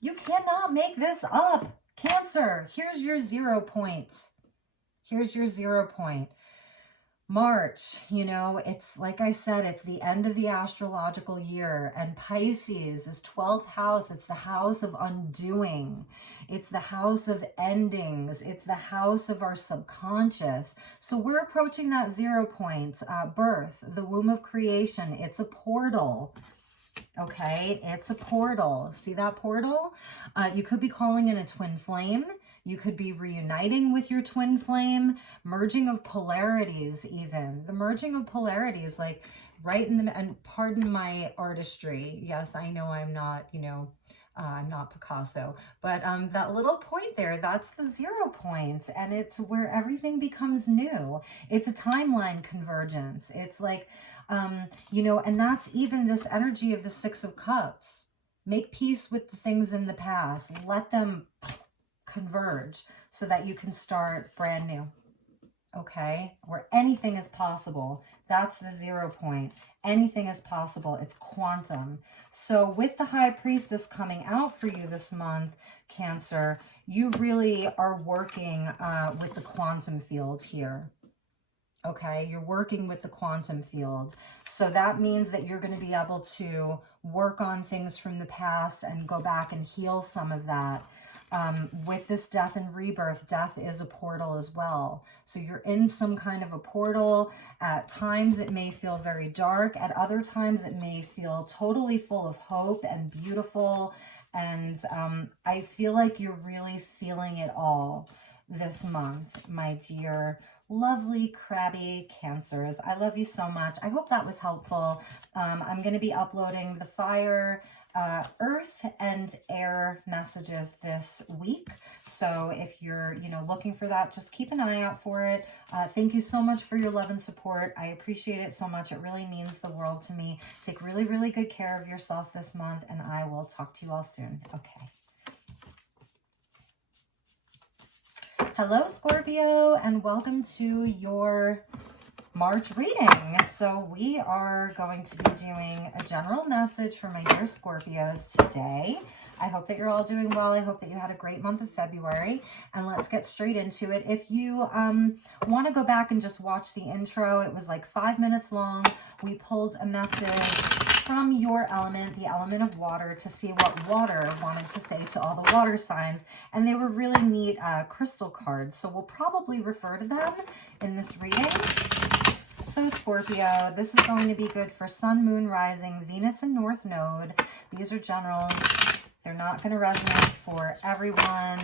You cannot make this up. Cancer, here's your 0 points. Here's your 0 point. March, you know, it's like I said, it's the end of the astrological year, and Pisces is 12th house. It's the house of undoing. It's the house of endings. It's the house of our subconscious. So we're approaching that 0 point, birth, the womb of creation. It's a portal. Okay, it's a portal. See that portal? You could be calling in a twin flame. You could be reuniting with your twin flame, merging of polarities even. The merging of polarities, like right in the, and pardon my artistry. Yes, I know I'm not, you know, I'm not Picasso, but that little point there, that's the 0 point, and it's where everything becomes new. It's a timeline convergence. It's like, you know, and that's even this energy of the 6 of Cups. Make peace with the things in the past. Let them converge so that you can start brand new. Okay, where anything is possible. That's the 0 point. Anything is possible. It's quantum. So with the High Priestess coming out for you this month, Cancer, you really are working with the quantum field here. Okay, you're working with the quantum field. So that means that you're going to be able to work on things from the past and go back and heal some of that. With this death and rebirth, death is a portal as well. So you're in some kind of a portal. At times it may feel very dark. At other times it may feel totally full of hope and beautiful. And I feel like you're really feeling it all this month, my dear lovely crabby Cancers. I love you so much. I hope that was helpful. I'm going to be uploading the fire, earth and air messages this week. So if you're, looking for that, just keep an eye out for it. Thank you so much for your love and support. I appreciate it so much. It really means the world to me. Take really, really good care of yourself this month, and I will talk to you all soon. Okay. Hello, Scorpio, and welcome to your March reading. So we are going to be doing a general message for my dear Scorpios today. I hope that you're all doing well. I hope that you had a great month of February, and let's get straight into it. If you want to go back and just watch the intro, it was like 5 minutes long. We pulled a message from your element, the element of water, to see what water wanted to say to all the water signs, and they were really neat crystal cards, so we'll probably refer to them in this reading. So Scorpio, this is going to be good for Sun, Moon, Rising, Venus, and North Node. These are generals. They're not going to resonate for everyone.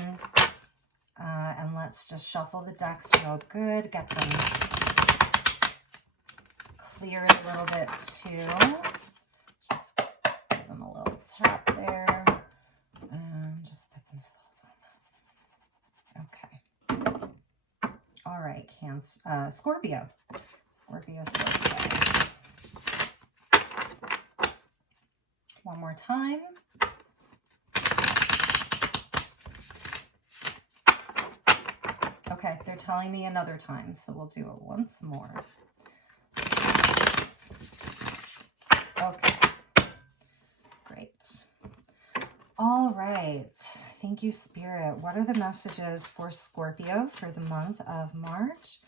And let's just shuffle the decks real good, get them cleared a little bit too. Just give them a little tap there. And just put some salt on that. Okay. All right, Scorpio. Scorpio. One more time. Okay, they're telling me another time, so we'll do it once more. Okay, great. All right, thank you, Spirit. What are the messages for Scorpio for the month of March?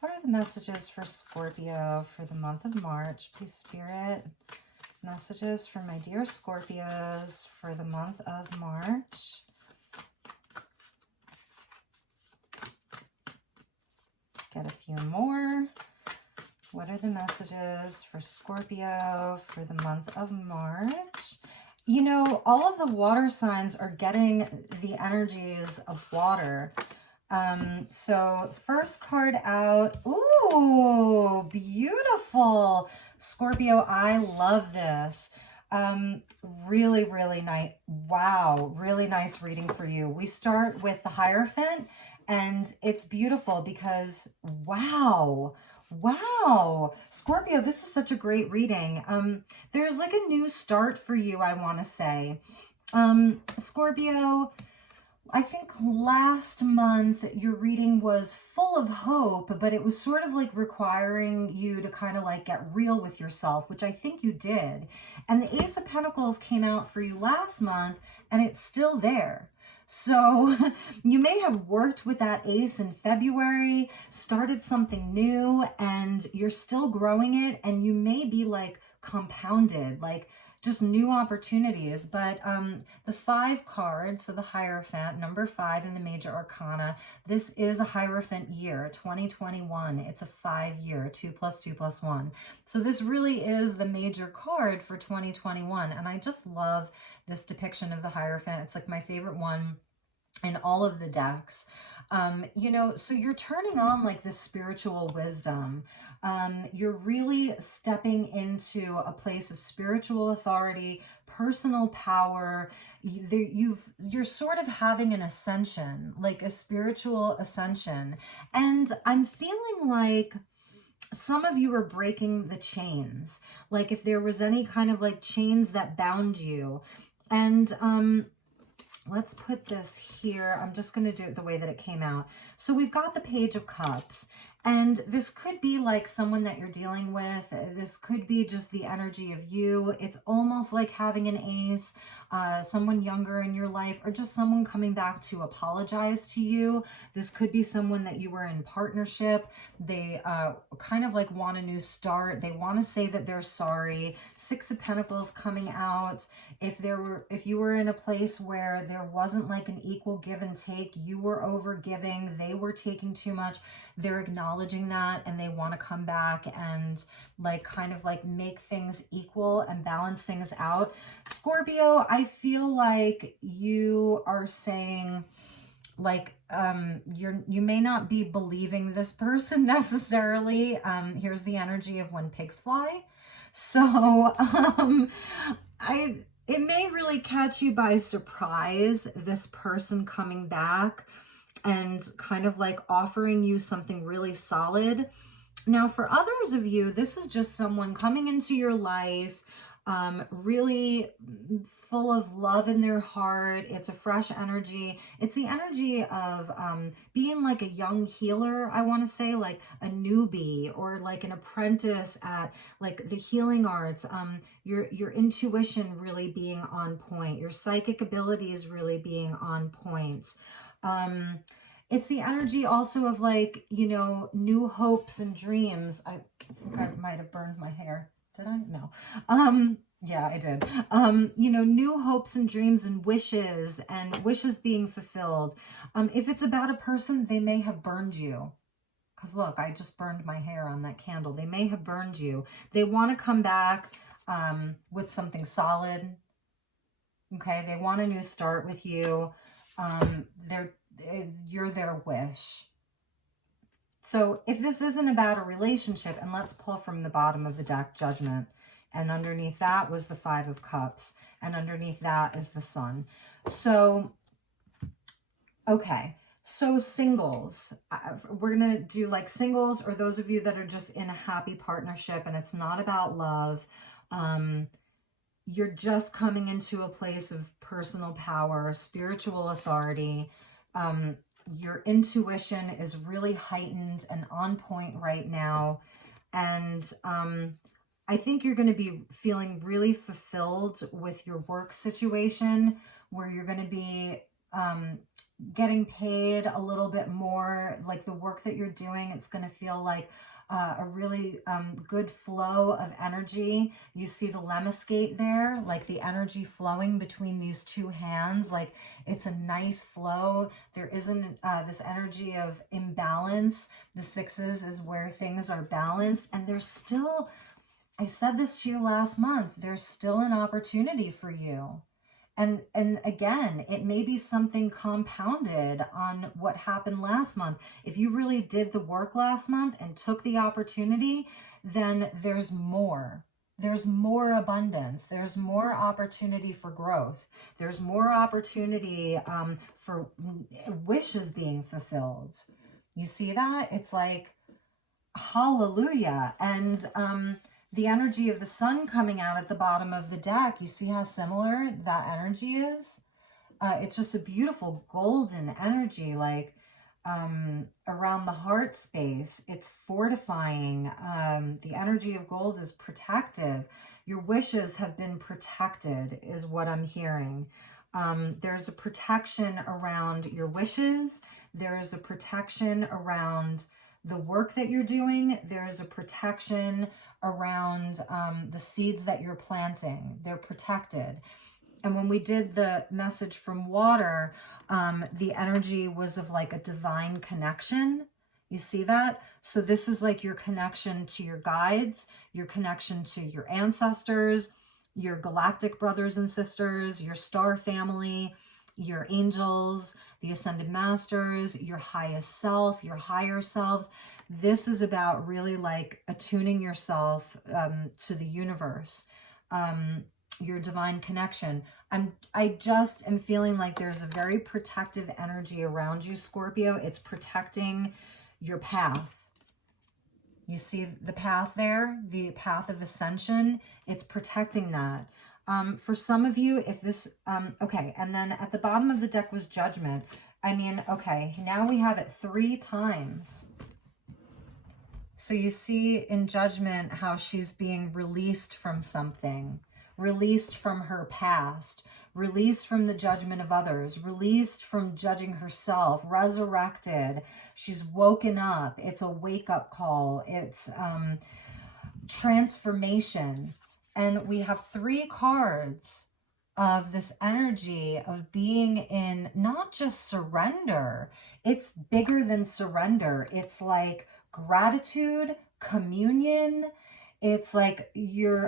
What are the messages for Scorpio for the month of March? Please, Spirit, messages for my dear Scorpios for the month of March. Get a few more. What are the messages for Scorpio for the month of March? All of the water signs are getting the energies of water. So first card out. Ooh, beautiful. Scorpio, I love this. Really, really nice. Wow, really nice reading for you. We start with the Hierophant, and it's beautiful because, wow, Scorpio, this is such a great reading. There's like a new start for you, I want to say. Scorpio, I think last month your reading was full of hope, but it was sort of like requiring you to kind of like get real with yourself, which I think you did. And the Ace of Pentacles came out for you last month, and it's still there. So you may have worked with that ace in February, started something new, and you're still growing it, and you may be like compounded, like just new opportunities. But the 5 cards, so the Hierophant, number 5 in the major arcana, this is a Hierophant year, 2021. It's a 5-year, 2 + 2 + 1. So this really is the major card for 2021. And I just love this depiction of the Hierophant. It's like my favorite one in all of the decks. So you're turning on like this spiritual wisdom. You're really stepping into a place of spiritual authority, personal power. You're sort of having an ascension, like a spiritual ascension. And I'm feeling like some of you are breaking the chains. Like if there was any kind of like chains that bound you. And let's put this here. I'm just going to do it the way that it came out. So we've got the Page of Cups, and this could be like someone that you're dealing with. This could be just the energy of you. It's almost like having an ace, someone younger in your life, or just someone coming back to apologize to you. This could be someone that you were in partnership. They kind of like want a new start. They want to say that they're sorry. Six of Pentacles coming out. If you were in a place where there wasn't like an equal give and take, you were over giving, they were taking too much, they're acknowledging that, and they want to come back and like kind of like make things equal and balance things out. Scorpio, I feel like you are saying like you may not be believing this person necessarily. Here's the energy of when pigs fly. So it may really catch you by surprise, this person coming back and kind of like offering you something really solid. Now, for others of you, this is just someone coming into your life, really full of love in their heart. It's a fresh energy. It's the energy of being like a young healer, I want to say, like a newbie or like an apprentice at like the healing arts. Your intuition really being on point, your psychic abilities really being on point. It's the energy also of like, you know, new hopes and dreams. I think I might have burned my hair. Did I? No. Yeah, I did. You know, new hopes and dreams and wishes being fulfilled. If it's about a person, they may have burned you. Because look, I just burned my hair on that candle. They may have burned you. They want to come back with something solid. Okay, they want a new start with you. You're their wish. So if this isn't about a relationship, and let's pull from the bottom of the deck, Judgment, and underneath that was the Five of Cups, and underneath that is the Sun. So, okay, so singles, we're going to do like singles, or those of you that are just in a happy partnership and it's not about love. You're just coming into a place of personal power, spiritual authority. Your intuition is really heightened and on point right now. And I think you're going to be feeling really fulfilled with your work situation, where you're going to be getting paid a little bit more. Like the work that you're doing, it's going to feel like a really good flow of energy. You see the lemniscate there, like the energy flowing between these two hands, like it's a nice flow. There isn't this energy of imbalance. The sixes is where things are balanced, and there's still, I said this to you last month, there's still an opportunity for you. And again, it may be something compounded on what happened last month. If you really did the work last month and took the opportunity, then there's more. There's more abundance. There's more opportunity for growth. There's more opportunity for wishes being fulfilled. You see that? It's like, hallelujah. And the energy of the Sun coming out at the bottom of the deck, you see how similar that energy is? It's just a beautiful golden energy, like around the heart space. It's fortifying. The energy of gold is protective. Your wishes have been protected, is what I'm hearing. There's a protection around your wishes. There's a protection around the work that you're doing. There's a protection around the seeds that you're planting. They're protected. And when we did the message from water, the energy was of like a divine connection. You see that? So this is like your connection to your guides, your connection to your ancestors, your galactic brothers and sisters, your star family, your angels, the ascended masters, your highest self, your higher selves. This is about really like attuning yourself to the universe, your divine connection. I just am feeling like there's a very protective energy around you, Scorpio. It's protecting your path. You see the path there, the path of ascension. It's protecting that. For some of you, if this, okay, and then at the bottom of the deck was Judgment. I mean, okay, now we have it 3 times. So you see in Judgment how she's being released from something, released from her past, released from the judgment of others, released from judging herself, resurrected. She's woken up. It's a wake-up call. It's transformation. And we have 3 cards of this energy of being in not just surrender. It's bigger than surrender. It's like gratitude, communion. It's like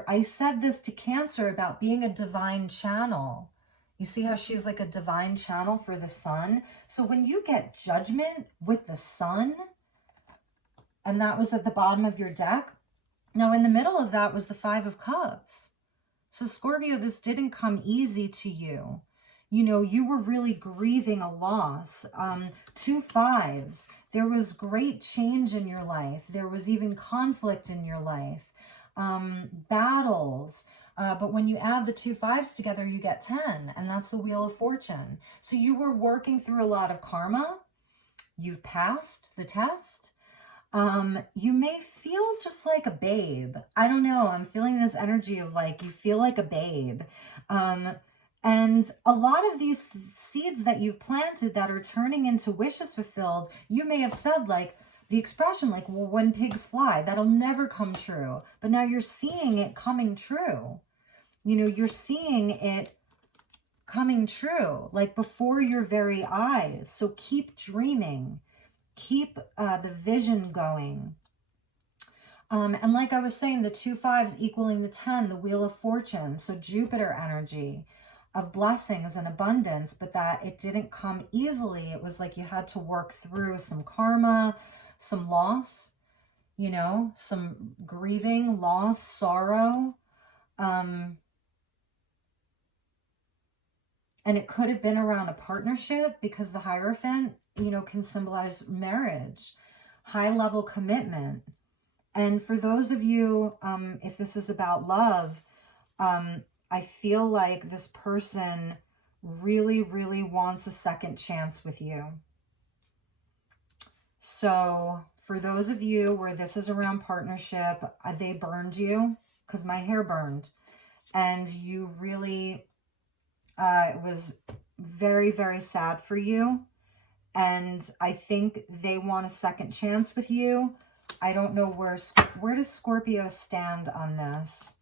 I said this to Cancer about being a divine channel. You see how she's like a divine channel for the sun? So when you get Judgment with the sun, and that was at the bottom of your deck, now in the middle of that was the 5 of Cups. So Scorpio, this didn't come easy to you. You know, you were really grieving a loss. 2 5s. There was great change in your life. There was even conflict in your life. Battles. But when you add the 2 5s together, you get 10. And that's the Wheel of Fortune. So you were working through a lot of karma. You've passed the test. You may feel just like a babe. I don't know. I'm feeling this energy of like, you feel like a babe. And a lot of these seeds that you've planted that are turning into wishes fulfilled, you may have said like the expression like, well, when pigs fly, that'll never come true. But now you're seeing it coming true. You know, you're seeing it coming true, like before your very eyes. So keep dreaming. Keep the vision going. And like I was saying, the 2 5s equaling the 10, the Wheel of Fortune. So Jupiter energy of blessings and abundance, but that it didn't come easily. It was like you had to work through some karma, some loss, you know, some grieving, loss, sorrow. And it could have been around a partnership because the Hierophant, you know, can symbolize marriage, high level commitment. And for those of you, if this is about love, I feel like this person really, really wants a second chance with you. So for those of you where this is around partnership, they burned you because my hair burned. And you really, it was very, very sad for you. And I think they want a second chance with you. I don't know where does Scorpio stand on this?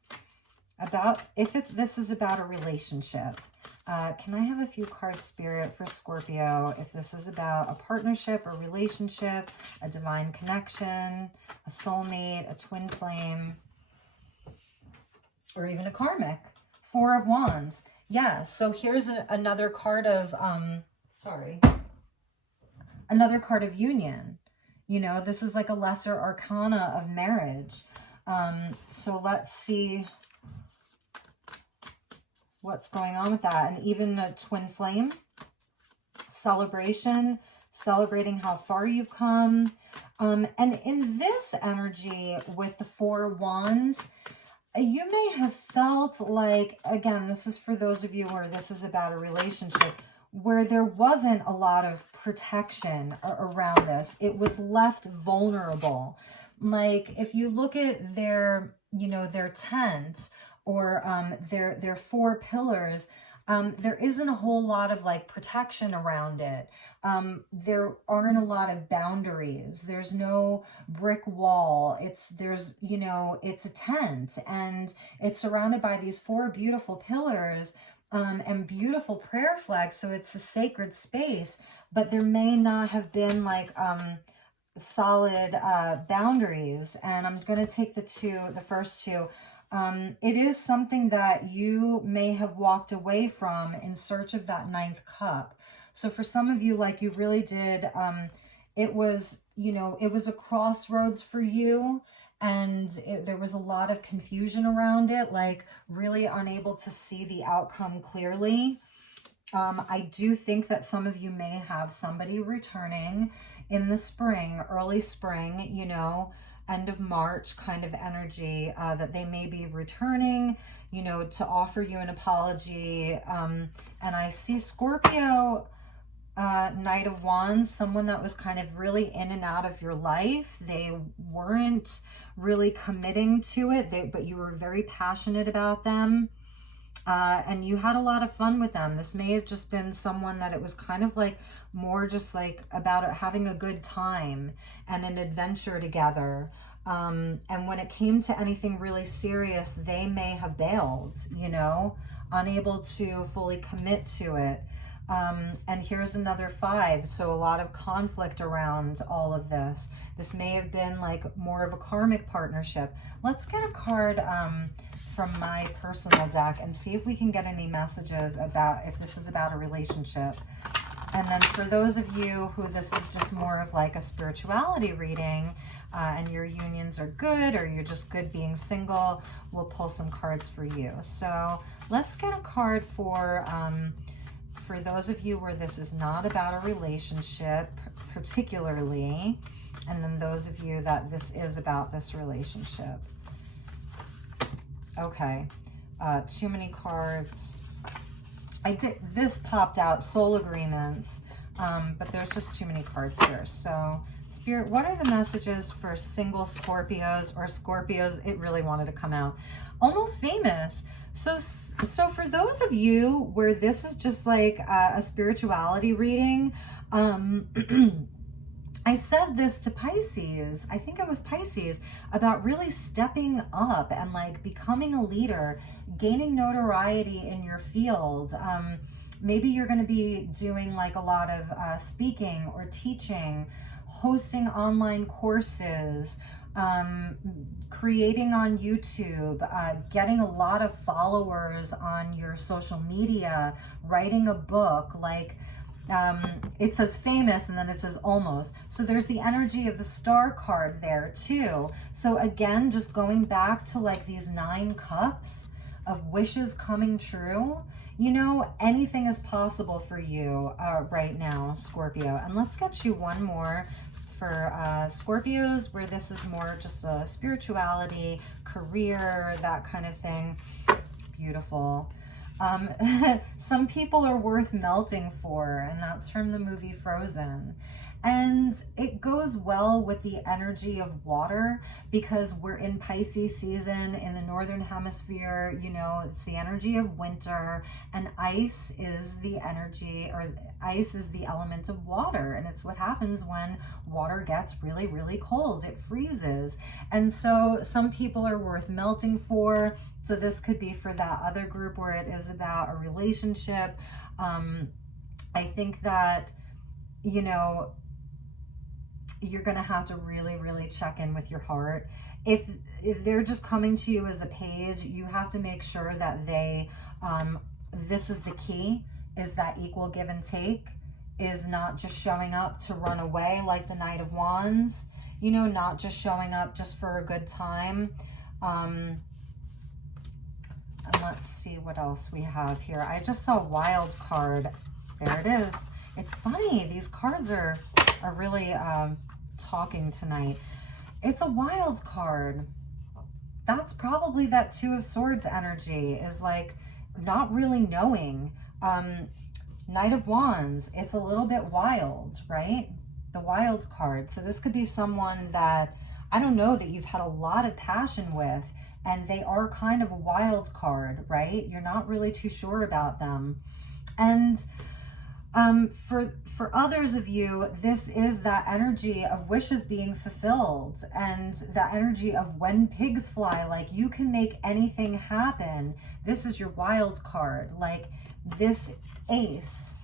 About if this is about a relationship. Can I have a few cards, Spirit, for Scorpio? If this is about a partnership, a relationship, a divine connection, a soulmate, a twin flame, or even a karmic. 4 of Wands. Yeah, so here's another card of, another card of union. You know, this is like a lesser arcana of marriage. So let's see what's going on with that. And even a twin flame, celebration, celebrating how far you've come. And in this energy with the 4 of Wands, you may have felt like, again, this is for those of you where this is about a relationship, where there wasn't a lot of protection around this. It was left vulnerable. Like if you look at their, you know, their tent or their 4 pillars, there isn't a whole lot of like protection around it. There aren't a lot of boundaries. There's no brick wall. There's, you know, it's a tent and it's surrounded by these 4 beautiful pillars and beautiful prayer flags. So it's a sacred space, but there may not have been like solid boundaries. And I'm going to take the first two. It is something that you may have walked away from in search of that 9th cup. So for some of you, like you really did, it was, you know, it was a crossroads for you. And there was a lot of confusion around it, like really unable to see the outcome clearly. I do think that some of you may have somebody returning in the spring, early spring, you know, end of March kind of energy, that they may be returning, you know, to offer you an apology. And I see Scorpio, Knight of Wands, someone that was kind of really in and out of your life. They weren't really committing to it, but you were very passionate about them. And you had a lot of fun with them. This may have just been someone that it was kind of like more just like about having a good time and an adventure together. And when it came to anything really serious, they may have bailed, you know, unable to fully commit to it. And here's another 5. So a lot of conflict around all of this. This may have been like more of a karmic partnership. Let's get a card from my personal deck and see if we can get any messages about if this is about a relationship. And then for those of you who this is just more of like a spirituality reading, and your unions are good, or you're just good being single, we'll pull some cards for you. So let's get a card for those of you where this is not about a relationship particularly, and then those of you that this is about this relationship. Okay, too many cards. This popped out, soul agreements, but there's just too many cards here. So Spirit, what are the messages for single Scorpios or Scorpios? It really wanted to come out. Almost famous. So for those of you where this is just like a spirituality reading, I said this to Pisces, I think it was Pisces, about really stepping up and like becoming a leader, gaining notoriety in your field. Maybe you're going to be doing like a lot of speaking or teaching, hosting online courses, creating on YouTube, getting a lot of followers on your social media, writing a book. Like it says famous and then it says almost. So there's the energy of the star card there too. So again, just going back to like these 9 cups of wishes coming true. You know, anything is possible for you right now, Scorpio. And let's get you one more for Scorpios, where this is more just a spirituality, career, that kind of thing. Beautiful. Some people are worth melting for, and that's from the movie Frozen. And it goes well with the energy of water because we're in Pisces season in the northern hemisphere. You know, it's the energy of winter, and ice is the energy, or ice is the element of water. And it's what happens when water gets really, really cold. It freezes. And so some people are worth melting for. So this could be for that other group where it is about a relationship. I think that, you know, you're going to have to really, really check in with your heart. If they're just coming to you as a page, you have to make sure that they, this is the key, is that equal give and take, is not just showing up to run away like the Knight of Wands, you know, not just showing up just for a good time. And let's see what else we have here. I just saw Wild card. There it is. It's funny. These cards are really talking tonight. It's a Wild card. That's probably that 2 of Swords energy, is like not really knowing. Knight of Wands, it's a little bit wild, right? The Wild card. So this could be someone that, I don't know, that you've had a lot of passion with, and they are kind of a wild card, right? You're not really too sure about them. And for others of you, this is that energy of wishes being fulfilled, and that energy of when pigs fly, like you can make anything happen. This is your Wild card, like this Ace,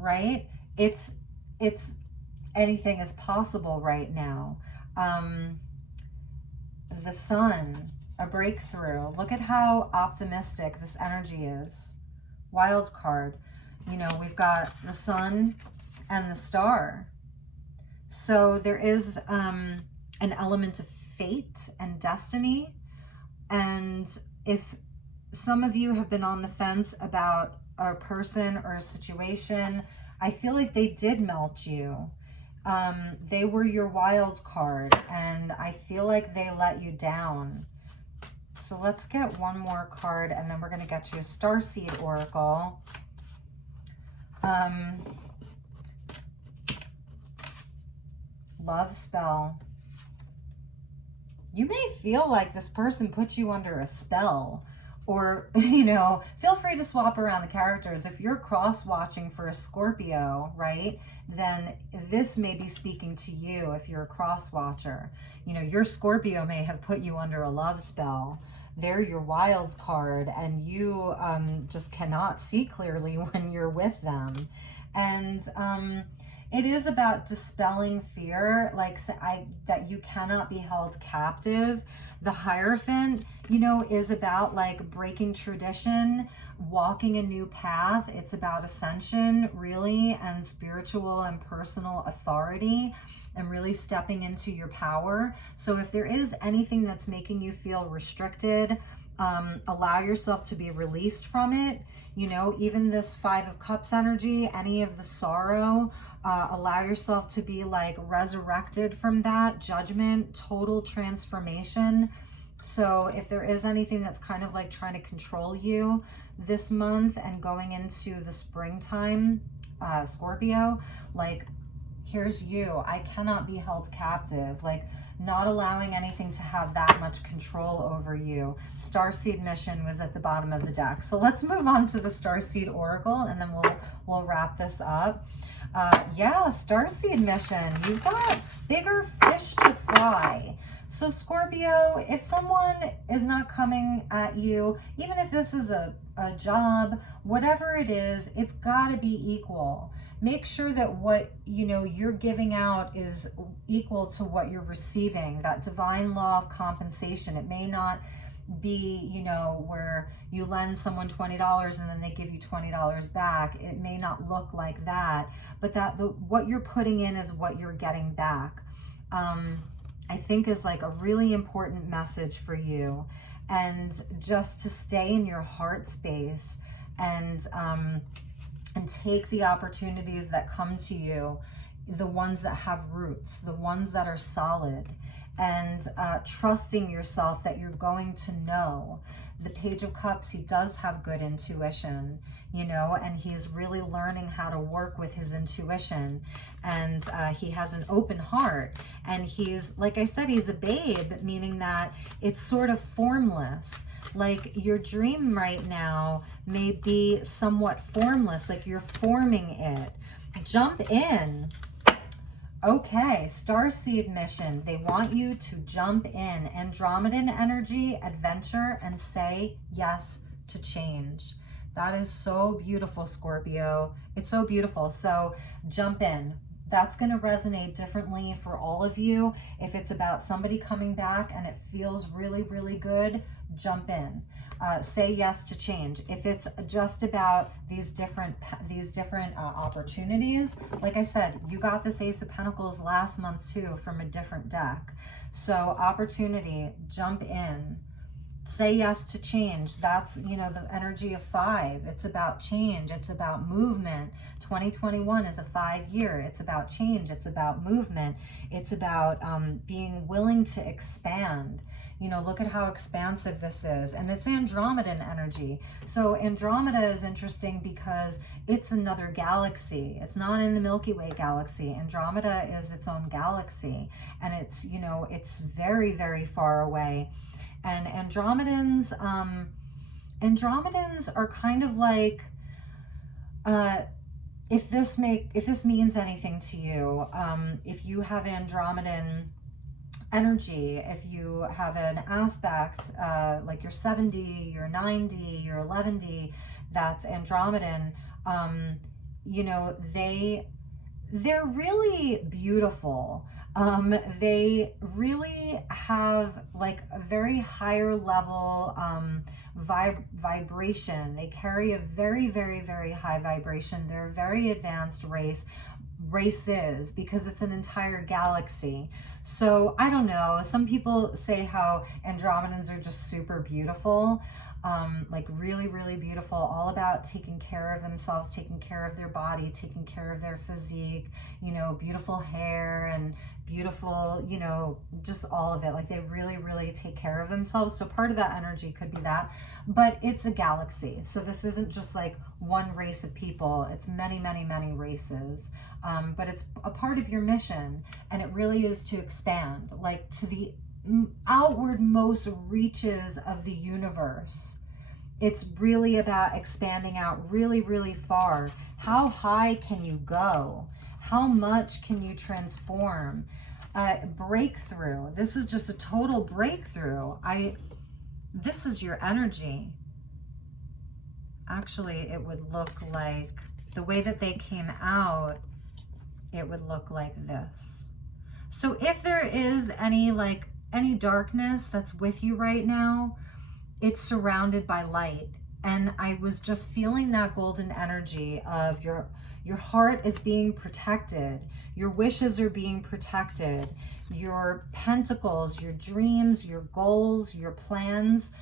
right? It's anything is possible right now. The Sun, a breakthrough. Look at how optimistic this energy is. Wild card. You know, we've got the Sun and the Star. So there is an element of fate and destiny. And if some of you have been on the fence about a person or a situation, I feel like they did melt you. They were your wild card, and I feel like they let you down. So let's get one more card, and then we're going to get you a Starseed Oracle. Love spell. You may feel like this person put you under a spell, or, you know, feel free to swap around the characters. If you're cross-watching for a Scorpio, right, then this may be speaking to you if you're a cross-watcher. You know, your Scorpio may have put you under a love spell. They're your wild card, and you just cannot see clearly when you're with them. And it is about dispelling fear, like that you cannot be held captive. The Hierophant, you know, is about like breaking tradition, walking a new path. It's about ascension, really, and spiritual and personal authority, and really stepping into your power. So if there is anything that's making you feel restricted, allow yourself to be released from it. You know, even this Five of Cups energy, any of the sorrow, allow yourself to be like resurrected from that. Judgment, total transformation. So if there is anything that's kind of like trying to control you this month and going into the springtime, Scorpio, like, here's you. I cannot be held captive. Like, not allowing anything to have that much control over you. Starseed Mission was at the bottom of the deck. So let's move on to the Starseed Oracle, and then we'll wrap this up. Yeah, Starseed Mission. You've got bigger fish to fry. So Scorpio, if someone is not coming at you, even if this is a job, whatever it is, it's got to be equal. Make sure that what, you know, you're giving out is equal to what you're receiving. That divine law of compensation. It may not be, you know, where you lend someone $20 and then they give you $20 back. It may not look like that, but what you're putting in is what you're getting back. I think is like a really important message for you, and just to stay in your heart space and take the opportunities that come to you, the ones that have roots, the ones that are solid, and trusting yourself that you're going to know. The Page of Cups, he does have good intuition, you know, and he's really learning how to work with his intuition, and he has an open heart, and he's, like I said, he's a babe, meaning that it's sort of formless. Like your dream right now may be somewhat formless, like you're forming it. Jump in. Okay, Starseed Mission. They want you to jump in. Andromedan energy, adventure, and say yes to change. That is so beautiful, Scorpio. It's so beautiful. So jump in. That's going to resonate differently for all of you. If it's about somebody coming back and it feels really, really good, jump in. Say yes to change. If it's just about these different opportunities, like I said, you got this Ace of Pentacles last month too from a different deck. So opportunity, jump in. Say yes to change. That's, you know, the energy of 5. It's about change. It's about movement. 2021 is a 5-year. It's about change. It's about movement. It's about being willing to expand. You know, look at how expansive this is. And it's Andromedan energy. So Andromeda is interesting because it's another galaxy. It's not in the Milky Way galaxy. Andromeda is its own galaxy. And it's, you know, it's very, very far away. And Andromedans are kind of like, if this means anything to you, if you have Andromedan energy, if you have an aspect, like you're 70, you're 90, you're 11D, that's Andromedan, you know, they're really beautiful. They really have like a very higher level vibration. They carry a very, very, very high vibration. They're a very advanced races because it's an entire galaxy. So I don't know. Some people say how Andromedans are just super beautiful. like really, really beautiful, all about taking care of themselves, taking care of their body, taking care of their physique, you know, beautiful hair and beautiful, you know, just all of it. Like they really, really take care of themselves. So part of that energy could be that, but it's a galaxy. So this isn't just like one race of people. It's many, many, many races. But it's a part of your mission, and it really is to expand, like to the outward most reaches of the universe. It's really about expanding out really, really far. How high can you go? How much can you transform? Breakthrough. This is just a total breakthrough. This is your energy. Actually, it would look like, the way that they came out, it would look like this. So if there is any darkness that's with you right now, it's surrounded by light. And I was just feeling that golden energy of your heart is being protected. Your wishes are being protected. Your pentacles, your dreams, your goals, your plans.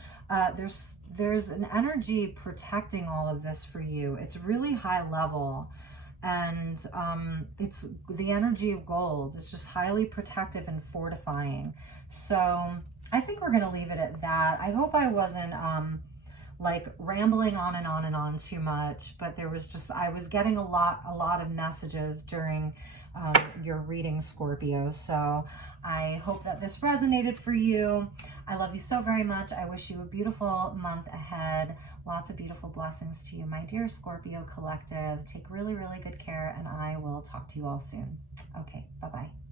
There's an energy protecting all of this for you. It's really high level. And it's the energy of gold. It's just highly protective and fortifying. So I think we're going to leave it at that. I hope I wasn't like rambling on and on and on too much, but there was just, I was getting a lot of messages during your reading, Scorpio. So I hope that this resonated for you. I love you so very much. I wish you a beautiful month ahead. Lots of beautiful blessings to you, my dear Scorpio collective. Take really, really good care, and I will talk to you all soon. Okay, bye-bye.